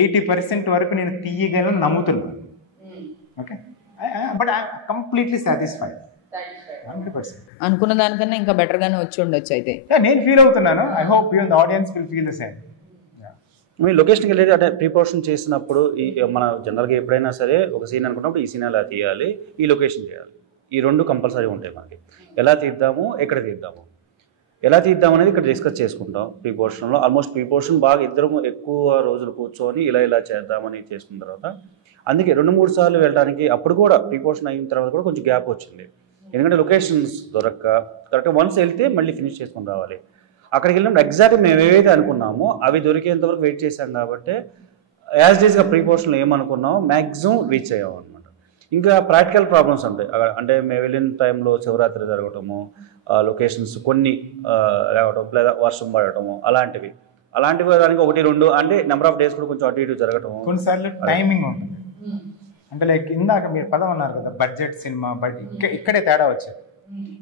80% వరకు నేను తీయగలను నమ్ముతున్నాను. Okay, but I completely satisfied 100%. అనుకున్న దానికన్నా ఇంకా బెటర్గానే వచ్చి ఉండొచ్చు అయితే. నేను ఫీల్ అవుతున్నాను. I hope you the audience will feel the same. మీ లొకేషన్కి వెళ్ళేది అంటే ప్రిపరేషన్ చేసినప్పుడు మన జనరల్గా ఎప్పుడైనా సరే ఒక సీన్ అనుకున్నప్పుడు ఈ సీన్ ఎలా తీయాలి, ఈ లొకేషన్ చేయాలి, ఈ రెండు కంపల్సరీ ఉంటాయి మనకి. ఎలా తీద్దాము, ఎక్కడ తీద్దాము, ఎలా తీద్దాం అనేది ఇక్కడ డిస్కస్ చేసుకుంటాం ప్రిపోర్షన్లో. ఆల్మోస్ట్ ప్రిపోర్షన్ బాగా ఇద్దరము ఎక్కువ రోజులు కూర్చొని ఇలా చేద్దామని చేసుకున్న తర్వాత, అందుకే 2-3 సార్లు వెళ్ళడానికి అప్పుడు కూడా ప్రిపోర్షన్ అయిన తర్వాత కూడా కొంచెం గ్యాప్ వచ్చింది. ఎందుకంటే లొకేషన్స్ దొరక్క కరెక్ట్గా వన్స్ వెళ్తే మళ్ళీ ఫినిష్ చేసుకుని రావాలి. అక్కడికి వెళ్ళినప్పుడు ఎగ్జాక్ట్గా మేము ఏవైతే అనుకున్నామో అవి దొరికేంతవరకు వెయిట్ చేసాం కాబట్టి యాజ్ డీస్గా ప్రిపోర్షన్లో ఏమనుకున్నామో మ్యాక్సిమం రీచ్ అయ్యాం అనమాట. ఇంకా ప్రాక్టికల్ ప్రాబ్లమ్స్ ఉంటాయి. అంటే మేము వెళ్ళిన టైంలో శివరాత్రి జరగటము, లొకేషన్స్ కొన్ని రావటం, లేదా వర్షం పడటము, అలాంటివి దానికి 1-2 అంటే నెంబర్ ఆఫ్ డేస్ కూడా కొంచెం అటు ఇటు జరగటము. కొన్నిసార్లు టైమింగ్ ఉంటుంది. అంటే లైక్ ఇందాక మీరు పదం అన్నారు కదా, బడ్జెట్ సినిమా, ఇక్కడే తేడా వచ్చేది.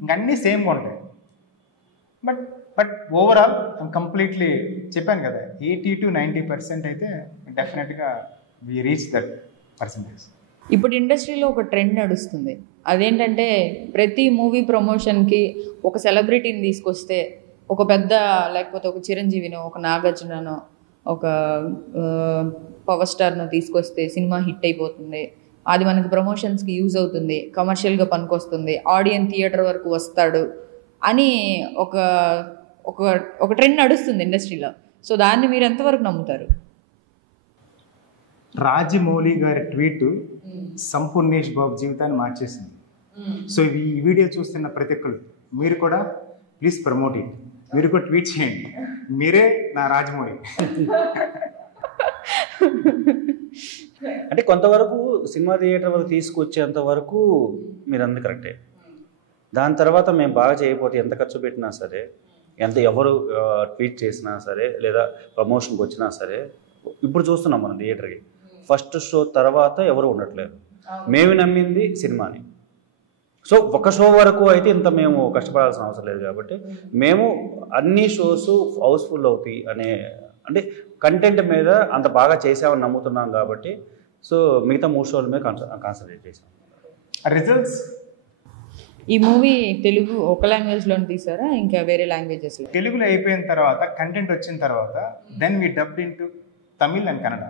ఇంకన్నీ సేమ్గా ఉంటాయి. బట్ ఓవరాల్ కంప్లీట్లీ చెప్పాను కదా, 80 to 90% అయితే డెఫినెట్గా వి రీచ్ దట్ పర్సంటేజ్. ఇప్పుడు ఇండస్ట్రీలో ఒక ట్రెండ్ నడుస్తుంది. అదేంటంటే ప్రతి మూవీ ప్రమోషన్కి ఒక సెలబ్రిటీని తీసుకొస్తే, ఒక పెద్ద లేకపోతే ఒక చిరంజీవినో, ఒక నాగార్జుననో, ఒక పవర్ స్టార్ను తీసుకొస్తే సినిమా హిట్ అయిపోతుంది. అది మనకి ప్రమోషన్స్కి యూజ్ అవుతుంది, కమర్షియల్గా పనికొస్తుంది, ఆడియన్స్ థియేటర్ వరకు వస్తాడు అని ఒక ట్రెండ్ నడుస్తుంది ఇండస్ట్రీలో. సో దాన్ని మీరు ఎంతవరకు నమ్ముతారు? రాజమౌళి గారి ట్వీట్ సంపూర్ణేష్ బాబు జీవితాన్ని మార్చేసింది. సో ఈ వీడియో చూస్తున్న ప్రతి ఒక్కరు మీరు కూడా ప్లీజ్ ప్రమోట్ ఇట్, మీరు కూడా ట్వీట్ చేయండి, మీరే నా రాజమౌళి. అంటే కొంతవరకు సినిమా థియేటర్ వరకు తీసుకొచ్చేంత వరకు మీరు అంది కరెక్టే. దాని తర్వాత మేము బాగా చేయకపోతే ఎంత ఖర్చు పెట్టినా సరే, ఎంత ఎవరు ట్వీట్ చేసినా సరే, లేదా ప్రమోషన్కి వచ్చినా సరే, ఇప్పుడు చూస్తున్నాం మనం థియేటర్కి ఫస్ట్ షో తర్వాత ఎవరు ఉండట్లేదు. మేము నమ్మింది సినిమాని. సో ఒక షో వరకు అయితే ఇంత మేము కష్టపడాల్సిన అవసరం లేదు. కాబట్టి మేము అన్ని షోస్ హౌస్ఫుల్ అవుతాయి అంటే కంటెంట్ మీద అంత బాగా చేసామని నమ్ముతున్నాం కాబట్టి సో మిగతా 3 షోల మీద కాన్సన్ట్రేట్ చేసాం. రిజల్ట్స్ ఈ మూవీ తెలుగు ఒక లాంగ్వేజ్లో తీసారా, ఇంకా వేరే లాంగ్వేజెస్? తెలుగులో అయిపోయిన తర్వాత కంటెంట్ వచ్చిన తర్వాత then we dubbed into Tamil and Kannada.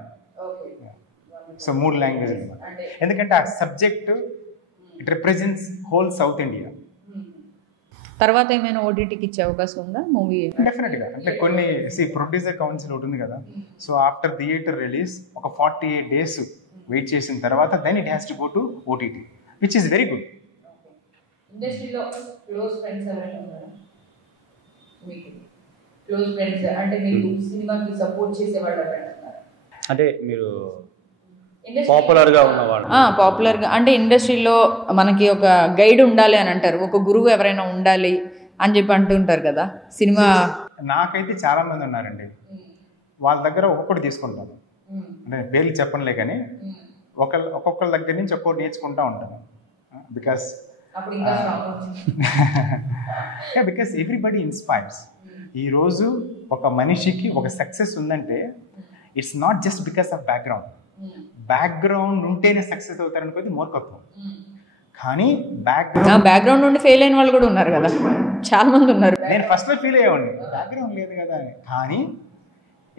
So 3 languages. ఎందుకంటే ఆ subject it represents whole South India. తర్వాత ఏమైనా ఓటీటీకి ఇచ్చే అవకాశం ఉందా మూవీ? డెఫినెట్గా. అంటే కొన్ని ప్రొడ్యూసర్ కౌన్సిల్ ఒకటి ఉంది కదా, సో ఆఫ్టర్ థియేటర్ రిలీజ్ ఒక 48 days వెయిట్ చేసిన తర్వాత then it has to go to OTT, which is very good. ఇండస్ట్రీలో క్లోజ్ ఫ్రెండ్స్ ఎవరైనా ఉన్నారా మీకు? క్లోజ్ ఫ్రెండ్స్ అంటే మీరు సినిమాకి సపోర్ట్ చేసేవాళ్ళు ఎవరైనా ఉన్నారా? అంటే మీరు పాపులర్గా ఉన్నవాళ్ళు? పాపులర్గా అంటే ఇండస్ట్రీలో మనకి ఒక గైడ్ ఉండాలి అని అంటారు, ఒక గురువు ఎవరైనా ఉండాలి అని చెప్పి అంటుంటారు కదా సినిమా. నాకైతే చాలా మంది ఉన్నారండి. వాళ్ళ దగ్గర ఒక్కొక్కటి తీసుకుంటాను. అంటే పేర్లు చెప్పనులే కానీ ఒక్కొక్కరి దగ్గర నుంచి ఒక్కొక్కటి నేర్చుకుంటూ ఉంటాను. Because everybody inspires. ఈరోజు ఒక మనిషికి ఒక సక్సెస్ ఉందంటే it's not just because of background ఉంటేనే సక్సెస్ అవుతారనుకోది మూర్ఖత్వం. కానీ బ్యాక్గ్రౌండ్ నుండి ఫెయిల్ అయిన వాళ్ళు కూడా ఉన్నారు కదా, చాలా మంది ఉన్నారు. నేను ఫస్ట్లో ఫీల్ అయ్యేవాడిని బ్యాక్గ్రౌండ్ లేదు కదా అని. కానీ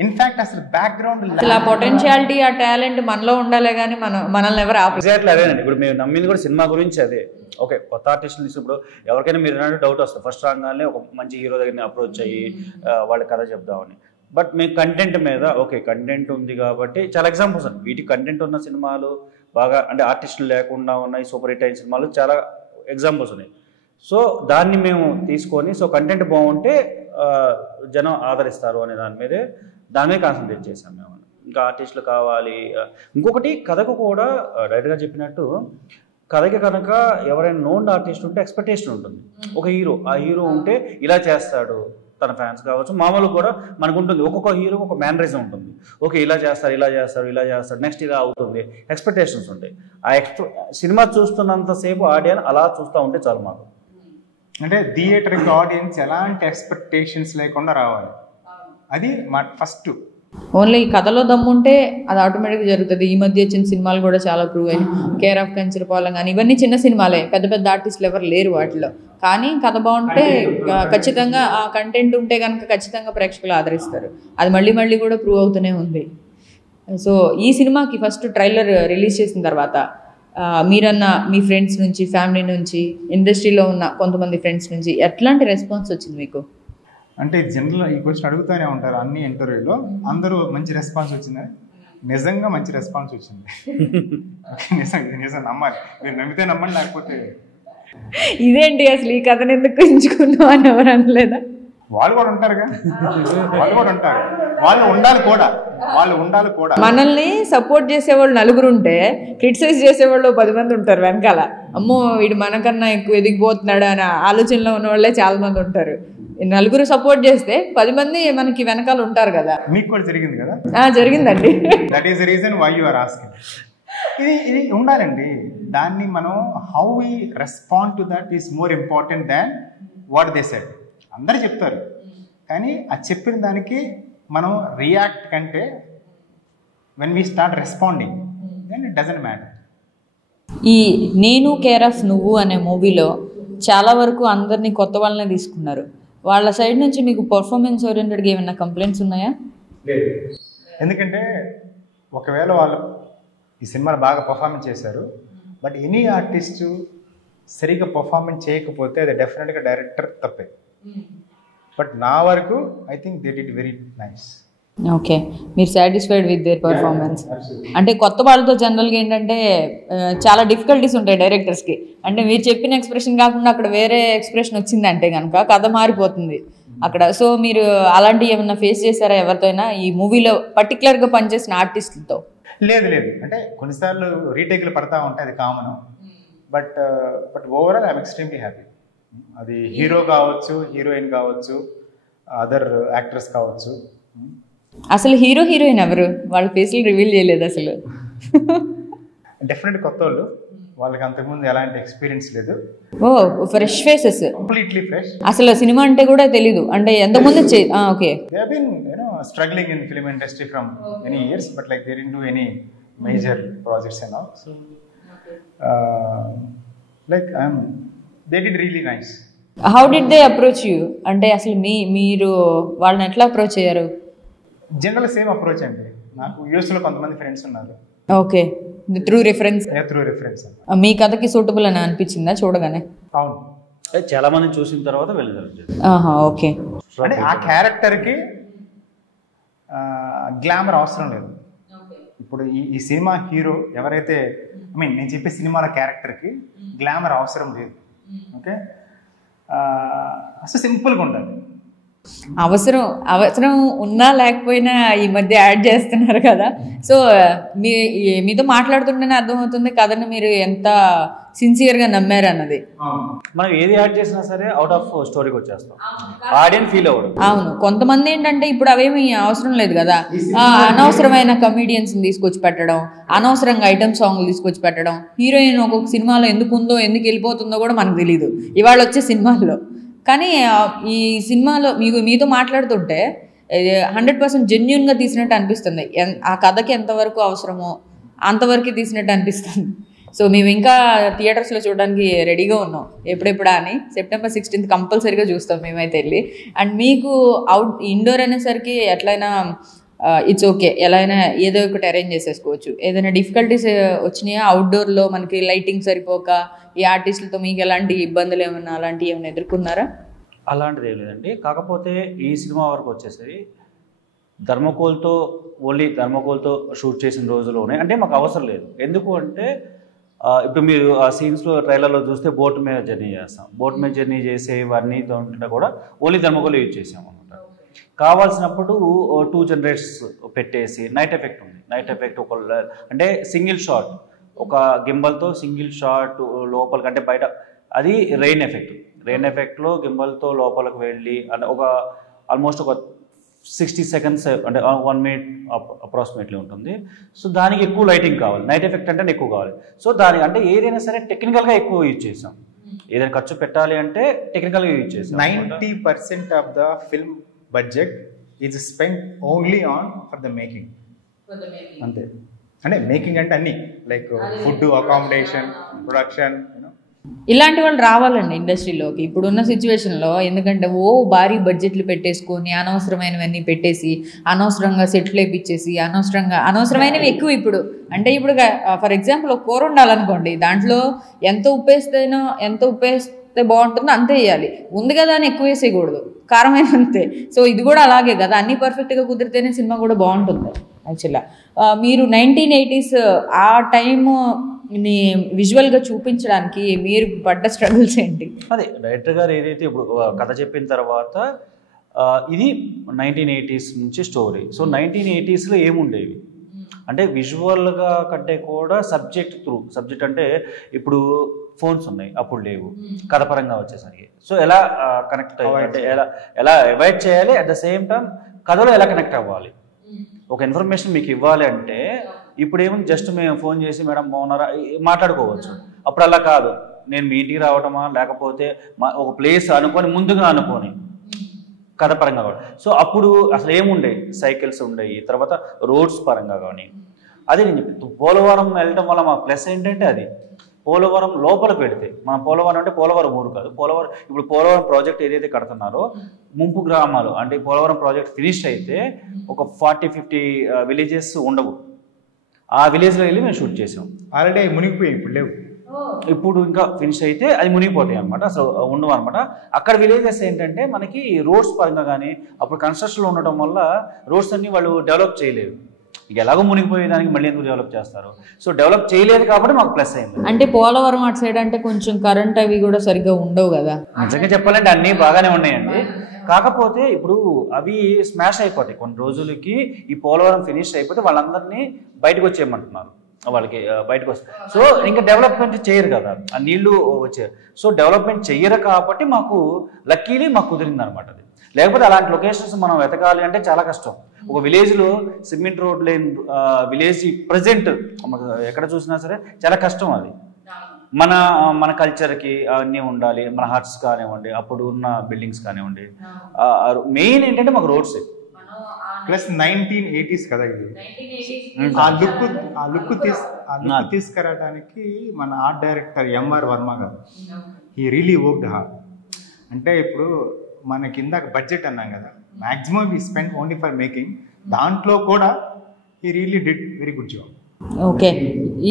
ఇన్ఫాక్ట్ అసలు బ్యాక్గ్రౌండ్ ఆ పొటెన్షియాలిటీ ఆ టాలెంట్ మనలో ఉండాలి కానీ మనల్ని ఎవరు ఎగ్జాక్ట్లీ అదేనండి. ఇప్పుడు మేము నమ్మింది కూడా సినిమా గురించి అదే. ఓకే, కొత్త ఆర్టిస్టులు ఇప్పుడు ఎవరికైనా మీరు ఏమైనా డౌట్ వస్తుంది, ఫస్ట్ రాగానే ఒక మంచి హీరో దగ్గర అప్రోచ్ అయ్యి వాళ్ళ కథ చెప్దామని. బట్ మేము కంటెంట్ మీద ఓకే కంటెంట్ ఉంది కాబట్టి చాలా ఎగ్జాంపుల్స్ అండి. వీటి కంటెంట్ ఉన్న సినిమాలు బాగా అంటే ఆర్టిస్టులు లేకుండా ఉన్నాయి సూపర్ హిట్ అయిన సినిమాలు చాలా ఎగ్జాంపుల్స్ ఉన్నాయి. సో దాన్ని మేము తీసుకొని సో కంటెంట్ బాగుంటే జనం ఆదరిస్తారు అనే దాని మీదే కాన్సన్ట్రేట్ చేసాం మేము. ఇంకా ఆర్టిస్టులు కావాలి. ఇంకొకటి కథకు కూడా డైరెక్ట్గా చెప్పినట్టు కథకి కనుక ఎవరైనా నోన్ ఆర్టిస్ట్ ఉంటే ఎక్స్పెక్టేషన్ ఉంటుంది. ఒక ఆ హీరో ఉంటే ఇలా చేస్తాడు, తన ఫ్యాన్స్ కావచ్చు మామూలు కూడా మనకు ఉంటుంది. ఒక్కొక్క హీరోకి ఒక మేనరిజం ఉంటుంది. ఓకే ఇలా చేస్తారు నెక్స్ట్ ఇలా అవుతుంది, ఎక్స్పెక్టేషన్స్ ఉంటాయి. సినిమా చూస్తున్నంతసేపు ఆడియన్స్ అలా చూస్తూ ఉంటే చాలు మాకు. అంటే థియేటర్కి ఆడియన్స్ ఎలాంటి ఎక్స్పెక్టేషన్స్ లేకుండా రావాలి, అది మా ఫస్ట్. ఓన్లీ కథలో దమ్ముంటే అది ఆటోమేటిక్గా జరుగుతుంది. ఈ మధ్య వచ్చిన సినిమాలు కూడా చాలా ప్రూవ్ అయ్యాయి. కేర్ ఆఫ్ కంచరపాలెం కానీ ఇవన్నీ చిన్న సినిమాలే, పెద్ద ఆర్టిస్టులు ఎవరు లేరు వాటిలో. కానీ కథ బాగుంటే ఖచ్చితంగా ఆ కంటెంట్ ఉంటే కనుక ఖచ్చితంగా ప్రేక్షకులు ఆదరిస్తారు. అది మళ్ళీ కూడా ప్రూవ్ అవుతూనే ఉంది. సో ఈ సినిమాకి ఫస్ట్ ట్రైలర్ రిలీజ్ చేసిన తర్వాత మీరన్న మీ ఫ్రెండ్స్ నుంచి, ఫ్యామిలీ నుంచి, ఇండస్ట్రీలో ఉన్న కొంతమంది ఫ్రెండ్స్ నుంచి ఎట్లాంటి రెస్పాన్స్ వచ్చింది మీకు? అంటే జనరల్ ఈ క్వశ్చన్ అడుగుతూనే ఉంటారు అన్ని ఇంటర్వ్యూలో. అందరూ మంచి రెస్పాన్స్ వచ్చింది, నిజంగా మంచి రెస్పాన్స్ వచ్చింది. నిజం నమ్మాలి, మీరు నమ్మితే నమ్మండి, లేకపోతే ఇదేంటి అసలు ఈ కథను ఎందుకు ఎంచుకున్నావు అని ఎవరు అనలేదా? వాళ్ళు కూడా ఉంటారుగా, వాళ్ళు ఉండాలి కూడా. మనల్ని సపోర్ట్ చేసేవాళ్ళు నలుగురు ఉంటే క్రిటిసైజ్ చేసేవాళ్ళు 10 మంది ఉంటారు వెనకాల. అమ్మో వీడు మనకన్నా ఎక్కువ ఎదిగిపోతున్నాడు అనే ఆలోచనలో ఉన్న వాళ్ళే చాలా మంది ఉంటారు. నలుగురు సపోర్ట్ చేస్తే 10 మంది మనకి వెనకాల ఉంటారు కదా. మీకు కూడా జరిగింది కదా? జరిగిందండి. That is the reason why you are asking. ఇది ఉండాలండి. దాన్ని మనం how we respond to that is more important than what they said. అందరు చెప్తారు కానీ ఆ చెప్పిన దానికి మనం రియాక్ట్ కంటే when we start responding then it doesn't matter. ఈ నేను కేర్ ఆఫ్ నువ్వు అనే మూవీలో చాలా వరకు అందరినీ కొత్త వాళ్ళనే తీసుకున్నారు. వాళ్ళ సైడ్ నుంచి మీకు పర్ఫార్మెన్స్ ఓరియంటెడ్గా ఏమైనా కంప్లైంట్స్ ఉన్నాయా? లేదు, ఎందుకంటే ఒకవేళ వాళ్ళు ఈ సినిమాలో బాగా పర్ఫార్మెన్స్ చేశారు, బట్ ఎనీ ఆర్టిస్టు సరిగ్గా పర్ఫార్మెన్స్ చేయకపోతే అది డెఫినెట్గా డైరెక్టర్ తప్పే. బట్ నా వరకు I think they did very nice. Okay, మీరు సాటిస్ఫైడ్ విత్ దేర్ పర్ఫార్మెన్స్? అంటే కొత్త వాళ్ళతో జనరల్గా ఏంటంటే చాలా డిఫికల్టీస్ ఉంటాయి డైరెక్టర్స్కి. అంటే మీరు చెప్పిన ఎక్స్ప్రెషన్ కాకుండా అక్కడ వేరే ఎక్స్ప్రెషన్ వచ్చిందంటే కనుక కథ మారిపోతుంది అక్కడ. సో మీరు అలాంటివి ఏమన్నా ఫేస్ చేశారా ఎవరితో అయినా ఈ మూవీలో పర్టికులర్గా పనిచేసిన ఆర్టిస్టులతో? లేదు, అంటే కొన్నిసార్లు రీటేక్లు పడతా ఉంటాయి, అది common. But overall I'm extremely happy. అది హీరో కావచ్చు, హీరోయిన్ కావచ్చు, అదర్ యాక్టర్స్ కావచ్చు. అసలు హీరోయిన్ ఎవరు? వాళ్ళ ఫేస్లు రివీల్ చేయలేదు అసలు. డెఫినెట్ కొత్త వాళ్ళు, వాళ్ళకి అంతకుముందు ఎలాంటి ఎక్స్పీరియన్స్ లేదు. Oh fresh faces, completely fresh. అసలు సినిమా అంటే కూడా తెలీదు అంటే ఎంతమంది? Okay, they have been struggling in film industry from many years, but like they didn't do any major projects and all. So like they did really nice. How did they approach you? అంటే అసలు మీరు వాళ్ళని ఎట్లా అప్రోచ్ అయ్యారు? జనరల్ సేమ్ అప్రోచ్ అండి. నాకు యూఎస్ లో కొంతమంది ఫ్రెండ్స్ ఉన్నారు. Okay, through reference. మీ కథకి సూటబుల్ అని అనిపించిందా చూడగానే? అవును, చాలా మంది చూసిన తర్వాత వెళ్ళారు. ఓకే, అంటే ఆ క్యారెక్టర్కి గ్లామర్ అవసరం లేదు. ఇప్పుడు ఈ సినిమా హీరో ఎవరైతే నేను చెప్పే సినిమాల క్యారెక్టర్కి గ్లామర్ అవసరం లేదు. ఓకే, అసలు సింపుల్గా ఉండాలి. అవసరం ఉన్నా లేకపోయినా ఈ మధ్య యాడ్ చేస్తున్నారు కదా. సో మీతో మాట్లాడుతుంటేనే అర్థమవుతుంది కథను మీరు ఎంత సిన్సియర్గా నమ్మారు అన్నది. మనం ఏది యాడ్ చేసినా సరే అవుట్ ఆఫ్ స్టోరీకి వచ్చేస్తాం, ఆడియన్స్ ఫీల్ అవ్వడం. అవును, కొంతమంది ఏంటంటే ఇప్పుడు అవేమి అవసరం లేదు కదా, అనవసరమైన కమీడియన్స్ని తీసుకొచ్చి పెట్టడం, అనవసరంగా ఐటమ్ సాంగ్లు తీసుకొచ్చి పెట్టడం, హీరోయిన్ ఒక్కొక్క సినిమాలో ఎందుకు ఉందో ఎందుకు వెళ్ళిపోతుందో కూడా మనకు తెలియదు ఇవాళ వచ్చే సినిమాల్లో. కానీ ఈ సినిమాలో మీతో మాట్లాడుతుంటే 100% జెన్యున్గా తీసినట్టు అనిపిస్తుంది. ఆ కథకి ఎంతవరకు అవసరమో అంతవరకు తీసినట్టు అనిపిస్తుంది. సో మేము ఇంకా థియేటర్స్లో చూడడానికి రెడీగా ఉన్నాం ఎప్పుడెప్పుడా అని. September 16th కంపల్సరీగా చూస్తాం మేమైతే వెళ్ళి. అండ్ మీకు ఇండోర్ అనేసరికి ఎట్లయినా ఇట్స్ ఓకే, ఎలా అయినా ఏదో ఒకటి అరేంజ్ చేసేసుకోవచ్చు. ఏదైనా డిఫికల్టీస్ వచ్చినాయా అవుట్డోర్లో మనకి లైటింగ్ సరిపోక ఈ ఆర్టిస్టులతో మీకు ఎలాంటి ఇబ్బందులు ఏమైనా అలాంటివి ఏమైనా ఎదుర్కొన్నారా? అలాంటిది ఏం లేదండి. కాకపోతే ఈ సినిమా వరకు వచ్చేసరి ఓన్లీ ధర్మకోల్తో షూట్ చేసిన రోజులోనే అంటే మాకు అవసరం లేదు. ఎందుకు అంటే ఇప్పుడు మీరు ఆ సీన్స్లో ట్రైలర్లో చూస్తే బోట్ మీద జర్నీ చేస్తాం. బోట్ మీద జర్నీ చేసేవన్నీతో ఉంటే కూడా ఓన్లీ ధర్మకోల్ యూజ్ చేసాం అనమాట. కావాల్సినప్పుడు 2 జనరేటర్స్ పెట్టేసి నైట్ ఎఫెక్ట్ ఉంది. నైట్ ఎఫెక్ట్ అంటే సింగిల్ షాట్, ఒక గింబల్తో సింగిల్ షాట్ లోపలికి అంటే బయట, అది రెయిన్ ఎఫెక్ట్లో గింబల్తో లోపలికి వెళ్ళి అంటే ఆల్మోస్ట్ ఒక 60 seconds అంటే 1 minute అప్రాక్సిమేట్లీ ఉంటుంది. సో దానికి ఎక్కువ లైటింగ్ కావాలి, నైట్ ఎఫెక్ట్ అంటే ఎక్కువ కావాలి. సో దాని అంటే ఏదైనా సరే టెక్నికల్గా ఎక్కువ యూజ్ చేసాం. ఏదైనా ఖర్చు పెట్టాలి అంటే టెక్నికల్గా యూజ్ చేసాం. 90% of the film budget is spend only on for the making. అంతే, అంటే మేకింగ్ అంటే అన్ని లైక్ ఫుడ్, అకామిడేషన్, ప్రొడక్షన్. ఇలాంటి వాళ్ళు రావాలండి ఇండస్ట్రీలోకి ఇప్పుడున్న సిచ్యువేషన్లో. ఎందుకంటే భారీ బడ్జెట్లు పెట్టేసుకొని అనవసరమైనవన్నీ పెట్టేసి అనవసరంగా సెట్లు వేయించేసి అనవసరమైనవి ఎక్కువ. ఇప్పుడు ఫర్ ఎగ్జాంపుల్ ఒక కూర ఉండాలనుకోండి, దాంట్లో ఎంత ఉప్పేస్తే బాగుంటుందో అంతే వేయాలి, ఉంది కదా అని ఎక్కువ వేసేయకూడదు, కారమైన అంతే. సో ఇది కూడా అలాగే కదా, అన్నీ పర్ఫెక్ట్గా కుదిరితేనే సినిమా కూడా బాగుంటుంది. యాక్చువల్గా మీరు 1980s ఆ టైము విజువల్గా చూపించడానికి మీరు పడ్డ స్ట్రగుల్స్ ఏంటి? అదే డైరెక్టర్ గారు ఏదైతే ఇప్పుడు కథ చెప్పిన తర్వాత ఇది 1980s నుంచి స్టోరీ. సో 1980sలో ఏముండేవి అంటే విజువల్గా కంటే కూడా సబ్జెక్ట్ అంటే ఇప్పుడు ఫోన్స్ ఉన్నాయి, అప్పుడు లేవు. కథపరంగా వచ్చేసరికి సో ఎలా కనెక్ట్ అంటే ఎలా అవాయిడ్ చేయాలి, అట్ ద సేమ్ టైం కథలో ఎలా కనెక్ట్ అవ్వాలి. ఒక ఇన్ఫర్మేషన్ మీకు ఇవ్వాలి అంటే ఇప్పుడు ఏముంది, జస్ట్ మేము ఫోన్ చేసి మేడం బాగున్నారా మాట్లాడుకోవచ్చు. అప్పుడు అలా కాదు, నేను మీ ఇంటికి రావటమా లేకపోతే ఒక ప్లేస్ ముందుగా అనుకొని కథ పరంగా కూడా. సో అప్పుడు అసలు ఏముండే, సైకిల్స్ ఉండేవి, తర్వాత రోడ్స్ పరంగా కానీ. అదే నేను చెప్పి పోలవరం వెళ్ళటం వల్ల మా ప్లస్ ఏంటంటే అది పోలవరం లోపల పెడితే, మన పోలవరం అంటే పోలవరం ఊరు కాదు, ఇప్పుడు పోలవరం ప్రాజెక్ట్ ఏదైతే కడుతున్నారో ముంపు గ్రామాలు అంటే పోలవరం ప్రాజెక్ట్ ఫినిష్ అయితే ఒక 40-50 విలేజెస్ ఉండవు. ఆ విలేజ్లో వెళ్ళి మేము షూట్ చేసాం. ఆల్రెడీ మునిగిపోయాయి, ఇప్పుడు లేవు. ఇప్పుడు ఇంకా ఫినిష్ అయితే అది మునిగిపోతాయి అనమాట, అసలు ఉండవు అనమాట. అక్కడ విలేజెస్ ఏంటంటే మనకి రోడ్స్ పరంగా కానీ అప్పుడు కన్స్ట్రక్షన్లో ఉండటం వల్ల రోడ్స్ అన్ని వాళ్ళు డెవలప్ చేయలేదు. ఇక ఎలాగో మునిగిపోయేదానికి మళ్ళీ ఎందుకు డెవలప్ చేస్తారు? సో డెవలప్ చేయలేదు కాబట్టి మాకు ప్లస్ అయింది. అంటే పోలవరం అటు సైడ్ అంటే కొంచెం కరెంట్ అవి కూడా సరిగ్గా ఉండవు కదా. నిజంగా చెప్పాలంటే అన్నీ బాగానే ఉన్నాయండి, కాకపోతే ఇప్పుడు అవి స్మాష్ అయిపోతాయి కొన్ని రోజులకి. ఈ పోలవరం ఫినిష్ అయిపోతే వాళ్ళందరినీ బయటకు వచ్చేయమంటున్నారు, వాళ్ళకి బయటకు వస్తారు. సో ఇంకా డెవలప్మెంట్ చేయరు కదా, ఆ నీళ్లు వచ్చారు. సో డెవలప్మెంట్ చెయ్యరు కాబట్టి మాకు లక్కీలీ మాకు కుదిరింది అనమాట. అది లేకపోతే అలాంటి లొకేషన్స్ మనం వెతకాలి అంటే చాలా కష్టం. ఒక విలేజ్లో సిమెంట్ రోడ్ లేని విలేజ్ ప్రజెంట్ ఎక్కడ చూసినా సరే చాలా కష్టం. అది మన కల్చర్కి అన్నీ ఉండాలి, మన హట్స్ కానివ్వండి, అప్పుడు ఉన్న బిల్డింగ్స్ కానివ్వండి. మెయిన్ ఏంటంటే మాకు రోడ్స్ ప్లస్ 1980s కదా ఇది. ఆ లుక్ తీసుకురావడానికి మన ఆర్ట్ డైరెక్టర్ ఎంఆర్ వర్మ గారు హీ రియలీ వర్క్డ్ హార్డ్. అంటే ఇప్పుడు మన కింద బడ్జెట్ అన్నాం కదా, maximum we spend only for making. దాంట్లో కూడా he really did very good job. Okay,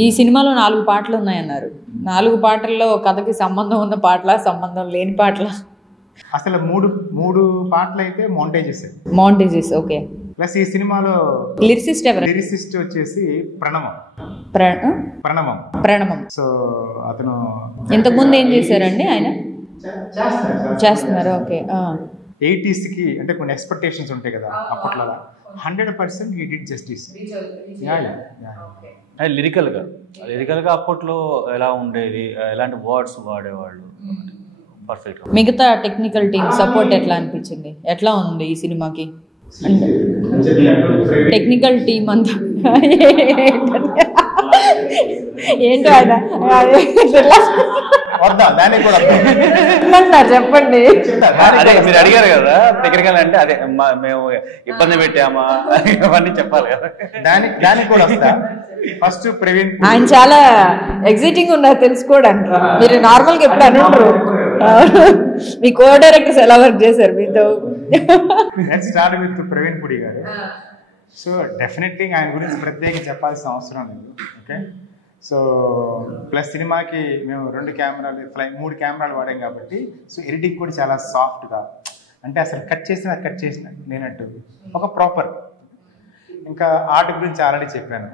ఈ సినిమాలో 4 పాటలు ఉన్నాయన్నారు. 4 పాటల్లో కథకి సంబంధం ఉన్న పాటల, సంబంధం లేని పాటల? అసలు మూడు పాటలు అయితే మౌంటేజెస్. ఓకే, ప్లస్ ఈ సినిమాలో లిరిసిస్ట్ వచ్చేసి ప్రణవం. సో అతను ఇంతకుముందు ఏం చేశారండి ఆయన? చేస్తున్నారు. ఓకే, 80s అంటే కొన్ని ఎక్స్పెక్టేషన్స్ ఉంటాయి కదా అప్పట్లో 100% హీ డిడ్ జస్టిస్. లిరికల్గా అప్పట్లో ఎలా ఉండేది, ఎలాంటి వర్డ్స్ వాడేవాళ్ళు పర్ఫెక్ట్. మిగతా టెక్నికల్ టీమ్ సపోర్ట్ ఎట్లా అనిపించింది, ఎట్లా ఉంది ఈ సినిమాకి? టెక్నికల్ టీమ్ అంతా ఏంటో చెప్పండి. అదే మీరు అడిగారు కదా టెక్నికల్ అంటే, అదే మేము ఇబ్బంది పెట్టామా అవన్నీ చెప్పాలి కదా. దానికి కూడా ఫస్ట్ ప్రవీణ్ ఆయన చాలా ఎగ్జైటింగ్ ఉన్నారు తెలుసుకోవడానికి. మీరు నార్మల్ గా ఎప్పుడు అనుంటారు. మీ కో డైరెక్టర్స్ ఎలా వర్క్ చేశారు మీతో? స్టార్ట్ విత్ ప్రవీణ్ పుడి గారు. సో డెఫినెట్లీ ఆయన గురించి ప్రత్యేకంగా చెప్పాల్సిన అవసరం లేదు. ఓకే, సో ప్లస్ సినిమాకి మేము 3 కెమెరాలు వాడాం కాబట్టి సో ఎడిటింగ్ కూడా చాలా సాఫ్ట్గా, అంటే అసలు కట్ చేసిన లేనట్టు ఒక ప్రాపర్. ఇంకా ఆర్ట్ గురించి ఆల్రెడీ చెప్పాను.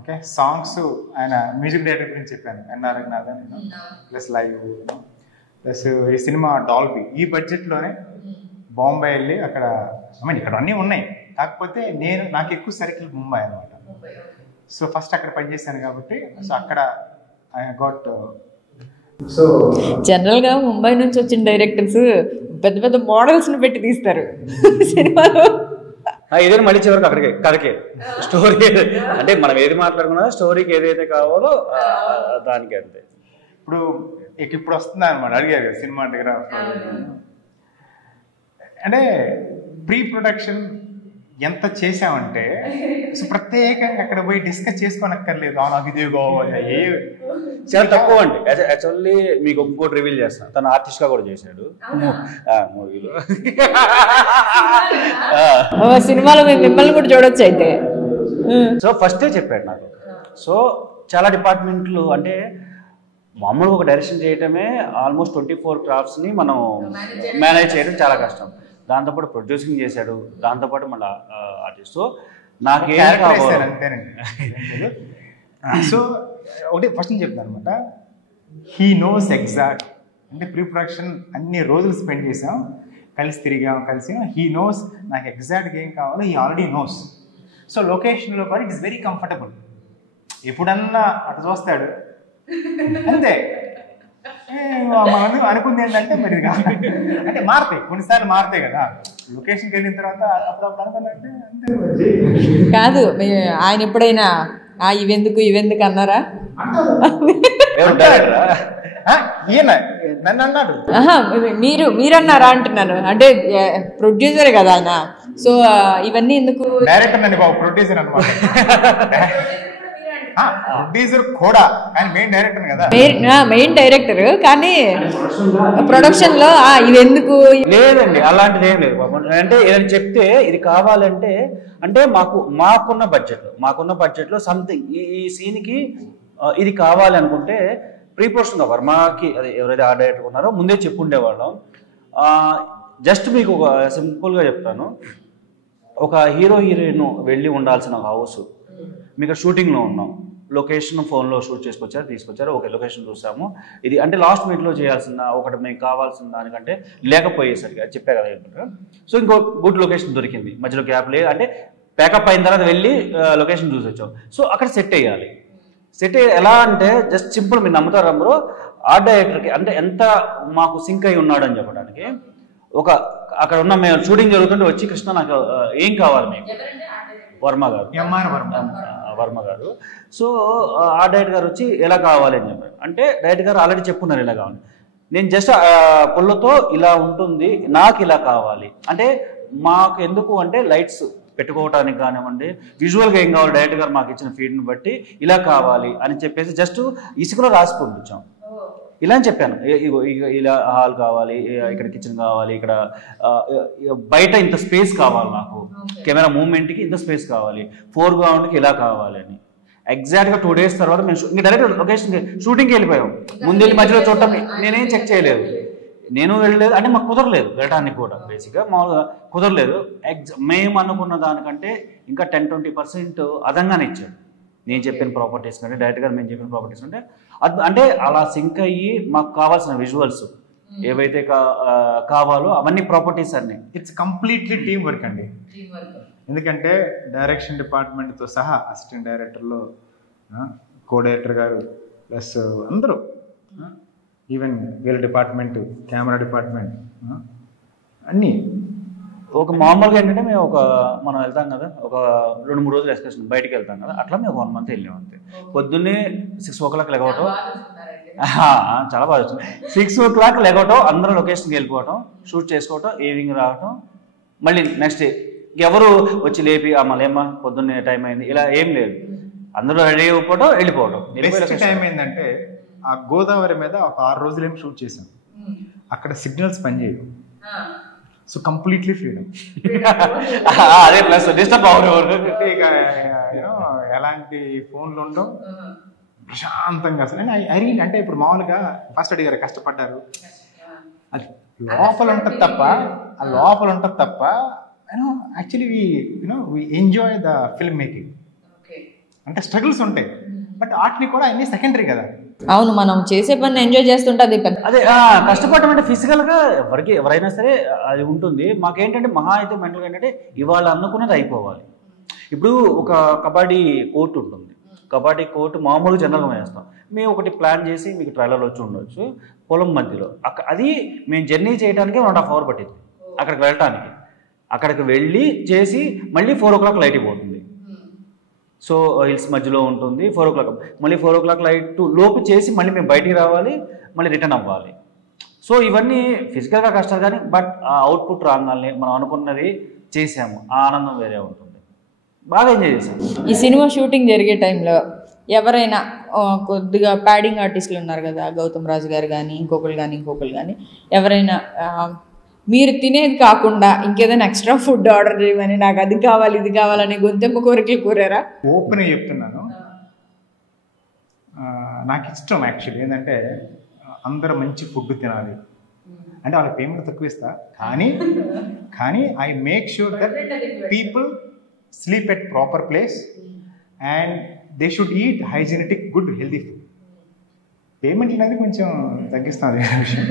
ఓకే, సాంగ్స్ ఆయన మ్యూజిక్ డైరెక్టర్ గురించి చెప్పాను, NR Raghunathan. Plus live, plus ఈ సినిమా డాల్బీ. ఈ బడ్జెట్లోనే బాంబే వెళ్ళి అక్కడ ఇక్కడ అన్నీ ఉన్నాయి, కాకపోతే నాకు ఎక్కువ సర్కిల్ ముంబై అనమాట. సో ఫస్ట్ అక్కడ పనిచేశాను కాబట్టి సో అక్కడ ఐ గాట్. సో జనరల్గా ముంబై నుంచి వచ్చిన డైరెక్టర్స్ పెద్ద పెద్ద మోడల్స్ని పెట్టి తీస్తారు సినిమాలో. ఏదైనా మళ్ళీ చివరికి అక్కడికే కథకే స్టోరీ, అంటే మనం ఏది మాట్లాడుకున్నా స్టోరీకి ఏదైతే కావాలో దానికి అంతే. ఇప్పుడు వస్తుంది అనమాట. అడిగారు కదా సినిమాటోగ్రాఫర్ అంటే ప్రీ ప్రొడక్షన్ ఎంత చేసామంటే సో ప్రత్యేకంగా అక్కడ పోయి డిస్కస్ చేసుకోనక్కర్లేదు. నాకు ఇదే కావాలి, చాలా తక్కువ అండి. యాక్చువల్లీ మీకు ఇంకోటి రివీల్ చేస్తాను, తను ఆర్టిస్ట్గా కూడా చేశాడు మూవీలో. సినిమాలో మిమ్మల్ని కూడా చూడొచ్చు అయితే. సో ఫస్టే చెప్పాడు నాకు. సో చాలా డిపార్ట్మెంట్లు, అంటే మామూలుగా ఒక డైరెక్షన్ చేయటమే ఆల్మోస్ట్ 24 క్రాఫ్ట్స్ని మనం మేనేజ్ చేయడం చాలా కష్టం. దాంతోపాటు ప్రొడ్యూసింగ్ చేశాడు, దాంతోపాటు మళ్ళీ ఆర్టిస్ట్. సో నాకేం కావాలి సో ఒకటి ఫస్ట్ చెప్తాను అనమాట. హీ నోస్ ఎగ్జాక్ట్, అంటే ప్రీ ప్రొడక్షన్ అన్ని రోజులు స్పెండ్ చేసాం, కలిసి హీ నోస్ నాకు ఎగ్జాక్ట్గా ఏం కావాలో హీ ఆల్రెడీ నోస్. సో లొకేషన్లో కూడా ఇట్ ఇస్ వెరీ కంఫర్టబుల్. ఎప్పుడన్నా అటు చూస్తాడు అంతే. మనం అనుకుంది ఏంటంటే మరి అంటే మారుతాయి, కొన్నిసార్లు మారుతాయి కదా లొకేషన్కి వెళ్ళిన తర్వాత. అప్పుడప్పుడు అనుకున్నట్టే అంతే కాదు. ఆయన ఎప్పుడైనా ఇవెందుకు అన్నారా? ఈయన నన్ను అన్నాడు. మీరన్నారా అంటున్నాను. అంటే ప్రొడ్యూసర్ కదా ఆయన. సో ఇవన్నీ ఎందుకు? డైరెక్టర్ అండి బాబు, ప్రొడ్యూసర్ అనమాట. ప్రొడ్యూసర్ కూడా కానీ మెయిన్ డైరెక్టర్ కదా. మెయిన్ డైరెక్టర్ కానీ ప్రొడక్షన్ లో ఇది ఎందుకు లేదండి, అలాంటిది ఏం లేదు. అంటే ఏదైనా చెప్తే ఇది కావాలంటే, అంటే మాకున్న బడ్జెట్ లో సంథింగ్ ఈ సీన్ కి ఇది కావాలి అనుకుంటే ప్రీ ప్రొడక్షన్ వర్మకి అదే ఎవరైతే ఆ డైరెక్టర్ ఉన్నారో ముందే చెప్పుండేవాళ్ళం. జస్ట్ మీకు ఒక సింపుల్గా చెప్తాను. ఒక హీరోయిన్ వెళ్ళి ఉండాల్సిన హౌస్, మీకు షూటింగ్లో ఉన్నాం, లొకేషన్ ఫోన్లో షూట్ తీసుకొచ్చారు. ఓకే, లొకేషన్ చూసాము. ఇది అంటే లాస్ట్ మినిట్లో చేయాల్సిన ఒకటి మీకు కావాల్సిన దానికంటే లేకపోయేసరికి చెప్పా కదా. సో ఇంకో గుడ్ లొకేషన్ దొరికింది, మధ్యలో గ్యాప్ లేదు. అంటే ప్యాకప్ అయిన తర్వాత వెళ్ళి లొకేషన్ చూసి వచ్చాం. సో అక్కడ సెట్ అయ్యాలి. ఎలా అంటే జస్ట్ సింపుల్, మీరు నమ్ముతారు అందరూ, ఆర్ట్ డైరెక్టర్కి అంటే ఎంత మాకు సింక్ అయి ఉన్నాడు అని చెప్పడానికి. అక్కడ ఉన్న మేము షూటింగ్ జరుగుతుంటే వచ్చి, కృష్ణ నాకు ఏం కావాలి మీకు, వర్మ గారు. సో ఆ డైరెక్టర్ గారు వచ్చి ఎలా కావాలి అని చెప్పారు. అంటే డైరెక్టర్ గారు ఆల్రెడీ చెప్పున్నారు ఎలా కావాలి. నేను జస్ట్ పుల్లతో ఇలా ఉంటుంది, నాకు ఇలా కావాలి అంటే. మాకు ఎందుకు అంటే లైట్స్ పెట్టుకోవడానికి కానివ్వండి, విజువల్గా ఏం కావాలి, డైరెక్టర్ గారు మాకు ఇచ్చిన ఫీడ్ని బట్టి ఇలా కావాలి అని చెప్పేసి జస్ట్ ఇసుకలో రాసి పంపించాం. ఇలా అని చెప్పాను, ఇలా హాల్ కావాలి, ఇక్కడ కిచెన్ కావాలి, ఇక్కడ బయట ఇంత స్పేస్ కావాలి, నాకు కెమెరా మూవ్మెంట్కి ఇంత స్పేస్ కావాలి, ఫోర్గ్రౌండ్కి ఇలా కావాలి అని. ఎగ్జాక్ట్గా 2 days తర్వాత మేము ఇంకా డైరెక్ట్ లొకేషన్కి షూటింగ్కి వెళ్ళిపోయాం. ముందెళ్ళి మధ్యలో చూడటం నేనేం చెక్ చేయలేదు, నేను వెళ్ళలేదు. అంటే మాకు కుదరలేదు వెళ్ళడానికి కూడా, బేసిక్గా మామూలుగా కుదరలేదు. మేము అనుకున్న దానికంటే ఇంకా 10-20% అదనంగానే ఇచ్చాడు. నేను చెప్పిన ప్రాపర్టీస్ కంటే, డైరెక్టర్ గారు మేము చెప్పిన ప్రాపర్టీస్ అంటే అలా సింక్ అయ్యి మాకు కావాల్సిన విజువల్స్ ఏవైతే కావాలో అవన్నీ ప్రాపర్టీస్ అన్ని. ఇట్స్ కంప్లీట్లీ టీమ్ వర్క్ అండి. ఎందుకంటే డైరెక్షన్ డిపార్ట్మెంట్తో సహా అసిస్టెంట్ డైరెక్టర్లో కో డైరెక్టర్ గారు ప్లస్ అందరూ, ఈవెన్ వీళ్ళ డిపార్ట్మెంట్, కెమెరా డిపార్ట్మెంట్ అన్నీ. ఒక మామూలుగా ఏంటంటే మేము మనం వెళ్తాం కదా, ఒక 2-3 రోజులు ఎక్స్కర్షన్ బయటికి వెళ్తాం కదా, అట్లా మేము 1 month వెళ్ళాం అంతే. పొద్దున్నే 6 o'clock లెగవటం, చాలా బాగా వచ్చింది. 6 o'clock లెగవటం, అందరూ లొకేషన్కి వెళ్ళిపోవటం, షూట్ చేసుకోవటం, ఈవినింగ్ రావటం, మళ్ళీ నెక్స్ట్ డే ఎవరు వచ్చి లేపి మళ్ళేమ్మా పొద్దున్నే టైం అయింది ఇలా ఏం లేదు, అందరూ రెడీ అయిపోవటం వెళ్ళిపోవటం. టైం ఏంటంటే ఆ గోదావరి మీద ఒక 6 రోజులు ఏమి షూట్ చేశాం. అక్కడ సిగ్నల్స్ పనిచేయవు, సో కంప్లీట్లీ ఫ్రీడమ్. అదే ప్లస్ డిస్టర్బ్ అవ్వరు, ఇక ఎలాంటి ఫోన్లు ఉండవు, ప్రశాంతంగా. అసలు అంటే ఇప్పుడు మామూలుగా ఫస్ట్ అడిగారు కష్టపడ్డారు, అది లోపల ఉంటుంది తప్ప actually we enjoy the film making. అంటే స్ట్రగుల్స్ ఉంటాయి, బట్ వాటిని కూడా అన్ని సెకండరీ కదా. అవును, మనం చేసే పని ఎంజాయ్ చేస్తుంటే అదే కష్టపడటం అంటే ఫిజికల్గా ఎవరైనా సరే అది ఉంటుంది. మాకేంటంటే మహా అయితే మెంటల్గా ఏంటంటే ఇవాళ అనుకున్నది అయిపోవాలి. ఇప్పుడు ఒక కబడ్డీ కోర్టు ఉంటుంది, కబడ్డీ కోర్టు మామూలుగా జనరల్గా వేస్తాం. మేము ఒకటి ప్లాన్ చేసి మీకు ట్రైలర్ వచ్చి ఉండొచ్చు, పొలం మధ్యలో అది మేము జర్నీ చేయడానికి 1.5 hours పట్టింది అక్కడికి వెళ్ళటానికి. అక్కడికి వెళ్ళి చేసి మళ్ళీ 4 o'clock లైట్ పోతుంది. సో హిల్స్ మధ్యలో ఉంటుంది, 4 o'clock మళ్ళీ 4 o'clock లైట్ లోపు చేసి మళ్ళీ మేము బయటికి రావాలి, మళ్ళీ రిటర్న్ అవ్వాలి. సో ఇవన్నీ ఫిజికల్గా కష్టాలు, కానీ బట్ ఆ అవుట్పుట్ రాగానే మనం అనుకున్నది చేసాము, ఆ ఆనందం వేరే ఉంటుంది, బాగా ఎంజాయ్ చేసాము. ఈ సినిమా షూటింగ్ జరిగే టైంలో ఎవరైనా కొద్దిగా ప్యాడింగ్ ఆర్టిస్టులు ఉన్నారు కదా, గౌతమ్ రాజు గారు కానీ ఇంకొకరు కానీ ఎవరైనా మీరు తినేది కాకుండా ఇంకేదైనా ఎక్స్ట్రా ఫుడ్ ఆర్డర్ చేయమని, నాకు అది కావాలి ఇది కావాలని గొంతెమ్మ కోరికలు కోరారా? ఓపెన్గా చెప్తున్నాను, నాకు ఇష్టం యాక్చువల్లీ ఏంటంటే అందరూ మంచి ఫుడ్ తినాలి అంటే వాళ్ళకి పేమెంట్ తక్కువ ఇస్తా, కానీ I make sure that people sleep at proper place and they should eat hygienic good healthy food. Payment అనేది కొంచెం తగ్గిస్తుంది విషయం,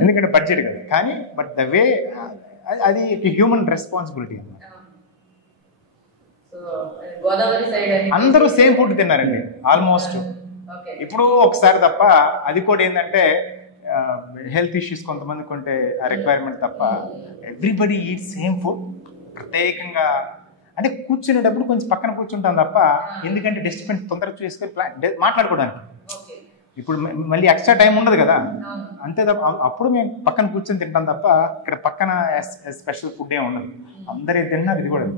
ఎందుకంటే బడ్జెట్ కదా. కానీ బట్ ద వే అది హ్యూమన్ రెస్పాన్సిబిలిటీ అన్నమాట. అందరూ సేమ్ ఫుడ్ తిన్నారండి ఆల్మోస్ట్. ఇప్పుడు ఒకసారి తప్ప, అది కూడా ఏంటంటే హెల్త్ ఇష్యూస్ కొంతమందికి ఉంటే ఆ రిక్వైర్మెంట్ తప్ప ఎవ్రీబడి ఈట్ సేమ్ ఫుడ్. ప్రత్యేకంగా అంటే కూర్చునేటప్పుడు కొంచెం పక్కన కూర్చుంటాం తప్ప, ఎందుకంటే డిస్టర్బెన్స్ తొందరగా చేసుకొని మాట్లాడుకోవడానికి. ఇప్పుడు మళ్ళీ ఎక్స్ట్రా టైం ఉండదు కదా, అంతే తప్ప అప్పుడు మేము పక్కన కూర్చొని తింటాం తప్ప ఇక్కడ పక్కన స్పెషల్ ఫుడ్ ఏమి ఉండదు. అందరూ తిన్నా అది కూడా.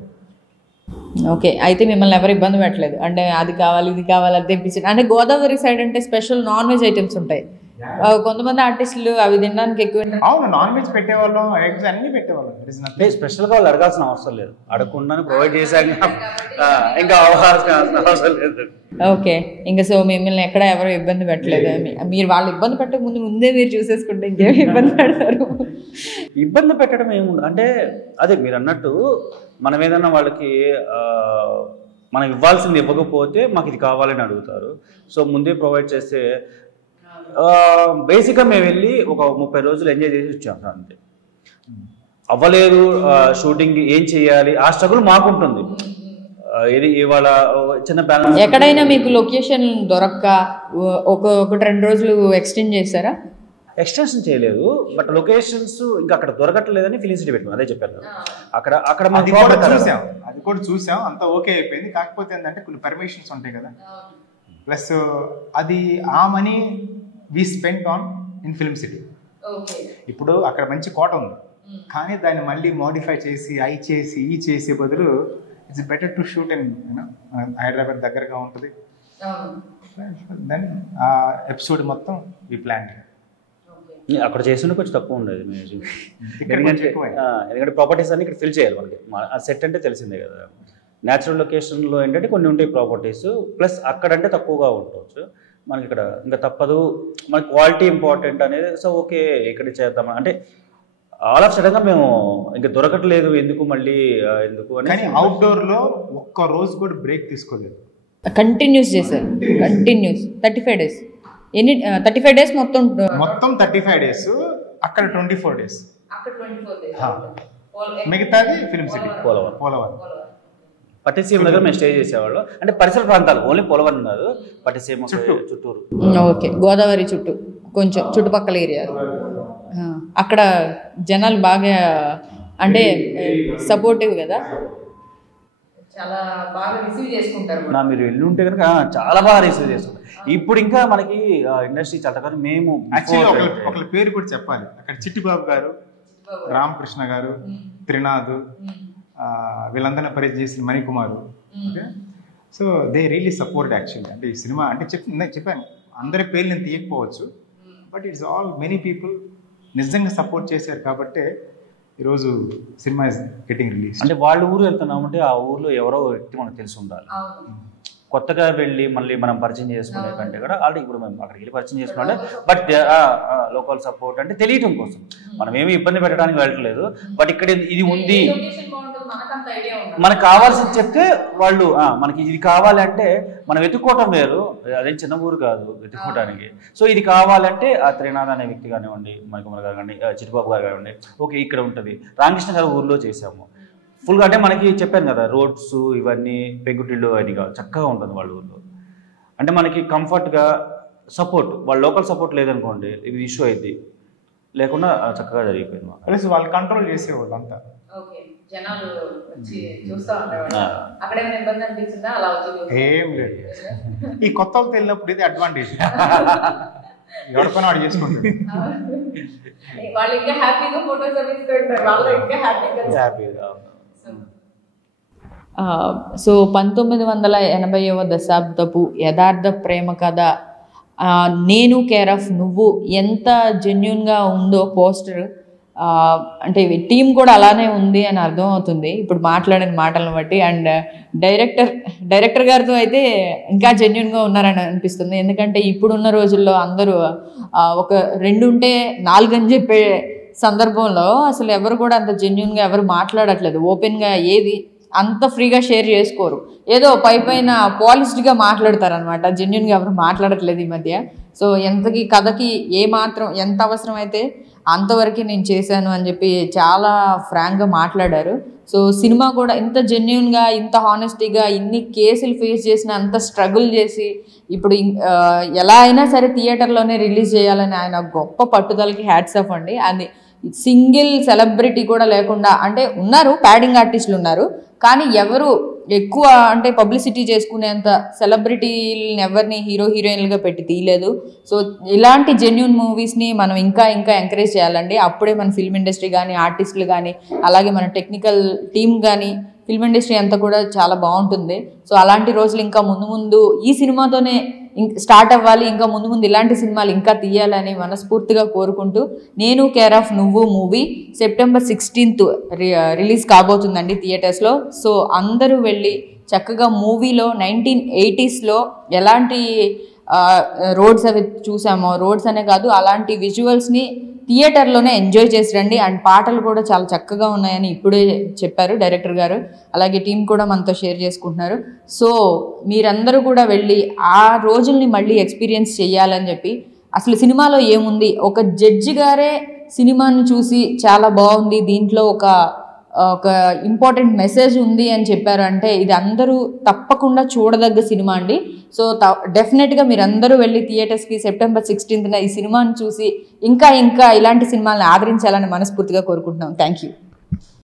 ఓకే, అయితే మిమ్మల్ని ఎవరు ఇబ్బంది పెట్టలేదు అంటే అది కావాలి ఇది కావాలి అది తెప్పించి. అంటే గోదావరి సైడ్ అంటే స్పెషల్ నాన్ వెజ్ ఐటమ్స్ ఉంటాయి, కొంతమంది ఆర్టిస్టులు అవి తినడానికి ఎక్కువ. అవును, నాన్ వెజ్ పెట్టేవాళ్ళం, ఎగ్స్ అన్ని పెట్టేవాళ్ళం. స్పెషల్గా వాళ్ళు అడగాల్సిన అవసరం లేదు, అడగకుండా ప్రొవైడ్ చేశాక ఇంకా అవసరం లేదు. ఓకే, ఇంకా సో మిమ్మల్ని ఎక్కడ ఎవరు ఇబ్బంది పెట్టలేదు. మీరు వాళ్ళు ఇబ్బంది పెట్టక ముందే మీరు చూసేసుకుంటే ఇంకేమి ఇబ్బంది పెడతారు? ఇబ్బంది పెట్టడం ఏముంది అంటే అదే మీరు అన్నట్టు, మనం ఏదన్నా వాళ్ళకి మనం ఇవ్వాల్సింది ఇవ్వకపోతే మాకు ఇది కావాలని అడుగుతారు. సో ముందే ప్రొవైడ్ చేస్తే బేసిక్గా మేము వెళ్ళి ఒక 30 రోజులు ఎంజాయ్ చేసి వచ్చాము అంతే. అవ్వలేదు షూటింగ్ ఏం చేయాలి ఆ స్ట్రగుల్ మాకుంటుంది. ఇది ఇవాళ చిన్న బ్యాలెన్స్. ఎక్కడైనా మీకు లొకేషన్ దొరక్క ఒక 2 రోజులు ఎక్స్టెండ్ చేశారా? ఎక్స్టెన్షన్ చేయలేదు, బట్ లొకేషన్స్ ఇంకా అక్కడ దొరకట్లేదని ఫిలిం సిటీ పెట్టాం, అదే చెప్పారు. అక్కడ అది కూడా చూసాం, అంతా ఓకే అయిపోయింది. కాకపోతే ఏంటంటే కొన్ని పర్మిషన్స్ ఉంటాయి కదా, ప్లస్ అది ఆ money we spend on in film city. ఇప్పుడు అక్కడ మంచి కోట ఉంది, కానీ దాన్ని మళ్ళీ మోడిఫై చేసి ఈ చేసే బదులు it's better to shoot in Hyderabad దగ్గరగా ఉంటుంది. దెన్ ఆ ఎపిసోడ్ మొత్తం వి ప్లాన్. అక్కడ చేస్తుంటే కొంచెం తక్కువ ఉండేది మ్యూజిక్, ఎందుకంటే ప్రాపర్టీస్ అన్ని ఇక్కడ ఫిల్ చేయాలి మనకి. ఆ సెట్ అంటే తెలిసిందే కదా, న్యాచురల్ లొకేషన్లో ఏంటంటే కొన్ని ఉంటాయి ప్రాపర్టీస్, ప్లస్ అక్కడంటే తక్కువగా ఉండవచ్చు. మనకి ఇక్కడ ఇంకా తప్పదు, మనకి క్వాలిటీ ఇంపార్టెంట్ అనేది. సో ఓకే ఇక్కడ చేద్దాం అంటే ఆల్ ఆఫ్ సడన్గా మేము ఇంకా దొరకట్లేదు, ఎందుకు మళ్ళీ ఎందుకు అని. అవుట్డోర్లో ఒక్క రోజు కూడా బ్రేక్ తీసుకోలేదు, కంటిన్యూస్ చేశారు. 35 days ఎన్ని 35 days మొత్తం 35 days అక్కడ 24 days, అక్కడ 24 days. మిగతాది ఫిల్మ్ సిటీ పోలవరం. పట్టిసీమ దగ్గర మేము స్టే చేసేవాళ్ళం. అంటే పరిసర ప్రాంతాలు, ఓన్లీ పోలవరం కాదు, పట్టిసీమ చుట్టూరు. ఓకే, గోదావరి చుట్టూ కొంచెం చుట్టుపక్కల ఏరియా. అక్కడ జనాలు బాగా అంటే సపోర్టివ్ కదా, చాలా బాగా రిసీవ్ చేసుకుంటారు. మీరు వెళ్ళి ఉంటే కనుక చాలా బాగా రిసీవ్ చేసుకుంటారు. ఇప్పుడు ఇంకా మనకి ఇండస్ట్రీ చట్టకారు మేము ఒకళ్ళ పేరు కూడా చెప్పాలి. అక్కడ చిట్టిబాబు గారు, రామకృష్ణ గారు, త్రినాథ్, వీళ్ళందరినీ పరిచయం చేసిన Manikumar. Okay, so they really support actually. అంటే ఈ సినిమా అంటే చెప్పాను, అందరి పేర్లు నేను తీయకపోవచ్చు, but it's all many people నిజంగా సపోర్ట్ చేశారు కాబట్టి ఈరోజు సినిమా ఇస్ గెటింగ్ రిలీజ్. అంటే వాళ్ళ ఊరు వెళ్తున్నామంటే ఆ ఊర్లో ఎవరో వ్యక్తి మనకు తెలిసి ఉండాలి. కొత్తగా వెళ్ళి మళ్ళీ మనం పరిచయం చేసుకునే కంటే కూడా ఆల్రెడీ ఇప్పుడు మేము అక్కడికి వెళ్ళి పరిచయం చేసుకుంటే, బట్ లోకల్ సపోర్ట్ అంటే తెలియటం కోసం మనం ఏమి ఇబ్బంది పెట్టడానికి వెళ్ళట్లేదు. బట్ ఇక్కడ ఇది ఉంది, మనకు కావాల్సింది చెప్తే వాళ్ళు మనకి ఇది కావాలంటే మనం వెతుక్కోవటం వేరు, అదేం చిన్న ఊరు కాదు వెతుక్కోవడానికి. సో ఇది కావాలంటే ఆ త్రినాథ్ అనే వ్యక్తి కానివ్వండి, మణికుమార్ గారు కానివ్వండి, చిట్టిబాబు గారు కానివ్వండి, ఓకే ఇక్కడ ఉంటుంది. రామకృష్ణ గారు ఊర్లో చేసాము ఫుల్గా. అంటే మనకి చెప్పాను కదా, రోడ్స్ ఇవన్నీ పెంకుటిళ్ళు అని చక్కగా ఉంటుంది వాళ్ళ ఊర్లో. అంటే మనకి కంఫర్ట్గా సపోర్ట్, వాళ్ళ లోకల్ సపోర్ట్ లేదనుకోండి ఇది ఇష్యూ అయింది, లేకుండా చక్కగా జరిగిపోయింది. ప్లస్ వాళ్ళు కంట్రోల్ చేసేవాళ్ళు అంతా. ఏం లేదు, ఈ కొత్త వాళ్ళతో వెళ్ళినప్పుడు ఇది అడ్వాంటేజ్, ఎవరిపైన వాడు చేసుకుంటాడు. సో 1980వ దశాబ్దపు యథార్థ ప్రేమ కథ నేను కేర్ ఆఫ్ నువ్వు ఎంత జెన్యున్గా ఉందో పోస్టర్, అంటే టీం కూడా అలానే ఉంది అని అర్థమవుతుంది ఇప్పుడు మాట్లాడిన మాటలను బట్టి. అండ్ డైరెక్టర్ గారితో అయితే ఇంకా జెన్యున్గా ఉన్నారని అనిపిస్తుంది. ఎందుకంటే ఇప్పుడున్న రోజుల్లో అందరూ ఒక 2 ఉంటే 4 అని చెప్పే సందర్భంలో అసలు ఎవరు కూడా అంత జెన్యున్గా ఎవరు మాట్లాడట్లేదు. ఓపెన్గా ఏది అంత ఫ్రీగా షేర్ చేసుకోరు, ఏదో పైన పాలిష్డ్గా మాట్లాడతారనమాట. జెన్యున్గా ఎవరు మాట్లాడట్లేదు ఈ మధ్య. సో ఎంతకి కథకి ఏమాత్రం ఎంత అవసరం అయితే అంతవరకు నేను చేశాను అని చెప్పి చాలా ఫ్రాంక్గా మాట్లాడారు. సో సినిమా కూడా ఇంత జెన్యున్గా, ఇంత హానెస్టీగా, ఇన్ని కేసులు ఫేస్ చేసిన, అంత స్ట్రగుల్ చేసి ఇప్పుడు ఎలా అయినా సరే థియేటర్లోనే రిలీజ్ చేయాలని ఆయన గొప్ప పట్టుదలకి హ్యాట్స్ ఆఫ్ అండి. అది సింగిల్ సెలబ్రిటీ కూడా లేకుండా, అంటే ఉన్నారు ప్యాడింగ్ ఆర్టిస్టులు ఉన్నారు, కానీ ఎవరు ఎక్కువ అంటే పబ్లిసిటీ చేసుకునేంత సెలబ్రిటీలని ఎవరిని హీరో హీరోయిన్లుగా పెట్టి తీయలేదు. సో ఇలాంటి జెన్యూన్ మూవీస్ని మనం ఇంకా ఎంకరేజ్ చేయాలండి. అప్పుడే మన ఫిల్మ్ ఇండస్ట్రీ కానీ, ఆర్టిస్టులు కానీ, అలాగే మన టెక్నికల్ టీమ్ కానీ, ఫిల్మ్ ఇండస్ట్రీ అంతా కూడా చాలా బాగుంటుంది. సో అలాంటి రోజులు ఇంకా ముందు ఈ సినిమాతోనే స్టార్ట్ అవ్వాలి, ఇంకా ముందు ఇలాంటి సినిమాలు ఇంకా తీయాలని మనస్ఫూర్తిగా కోరుకుంటూ, నేను కేర్ ఆఫ్ నువ్వు మూవీ September 16th రిలీజ్ కాబోతుందండి థియేటర్స్లో. సో అందరూ వెళ్ళి చక్కగా మూవీలో 1980sలో ఎలాంటి రోడ్స్ అవి చూసామో, రోడ్స్ అనే కాదు అలాంటి విజువల్స్ని థియేటర్లోనే ఎంజాయ్ చేసి రండి. అండ్ పాటలు కూడా చాలా చక్కగా ఉన్నాయని ఇప్పుడే చెప్పారు డైరెక్టర్ గారు, అలాగే టీం కూడా మనతో షేర్ చేసుకుంటున్నారు. సో మీరందరూ కూడా వెళ్ళి ఆ రోజుల్ని మళ్ళీ ఎక్స్పీరియన్స్ చేయాలని చెప్పి, అసలు సినిమాలో ఏముంది, ఒక జడ్జి గారే సినిమాని చూసి చాలా బాగుంది, దీంట్లో ఒక ఇంపార్టెంట్ మెసేజ్ ఉంది అని చెప్పారు అంటే ఇది అందరూ తప్పకుండా చూడదగ్గ సినిమా అండి. సో డెఫినెట్గా మీరందరూ వెళ్ళి థియేటర్స్కి September 16th ఈ సినిమాని చూసి ఇంకా ఇలాంటి సినిమాలను ఆదరించాలని మనస్ఫూర్తిగా కోరుకుంటున్నాం. Thank you.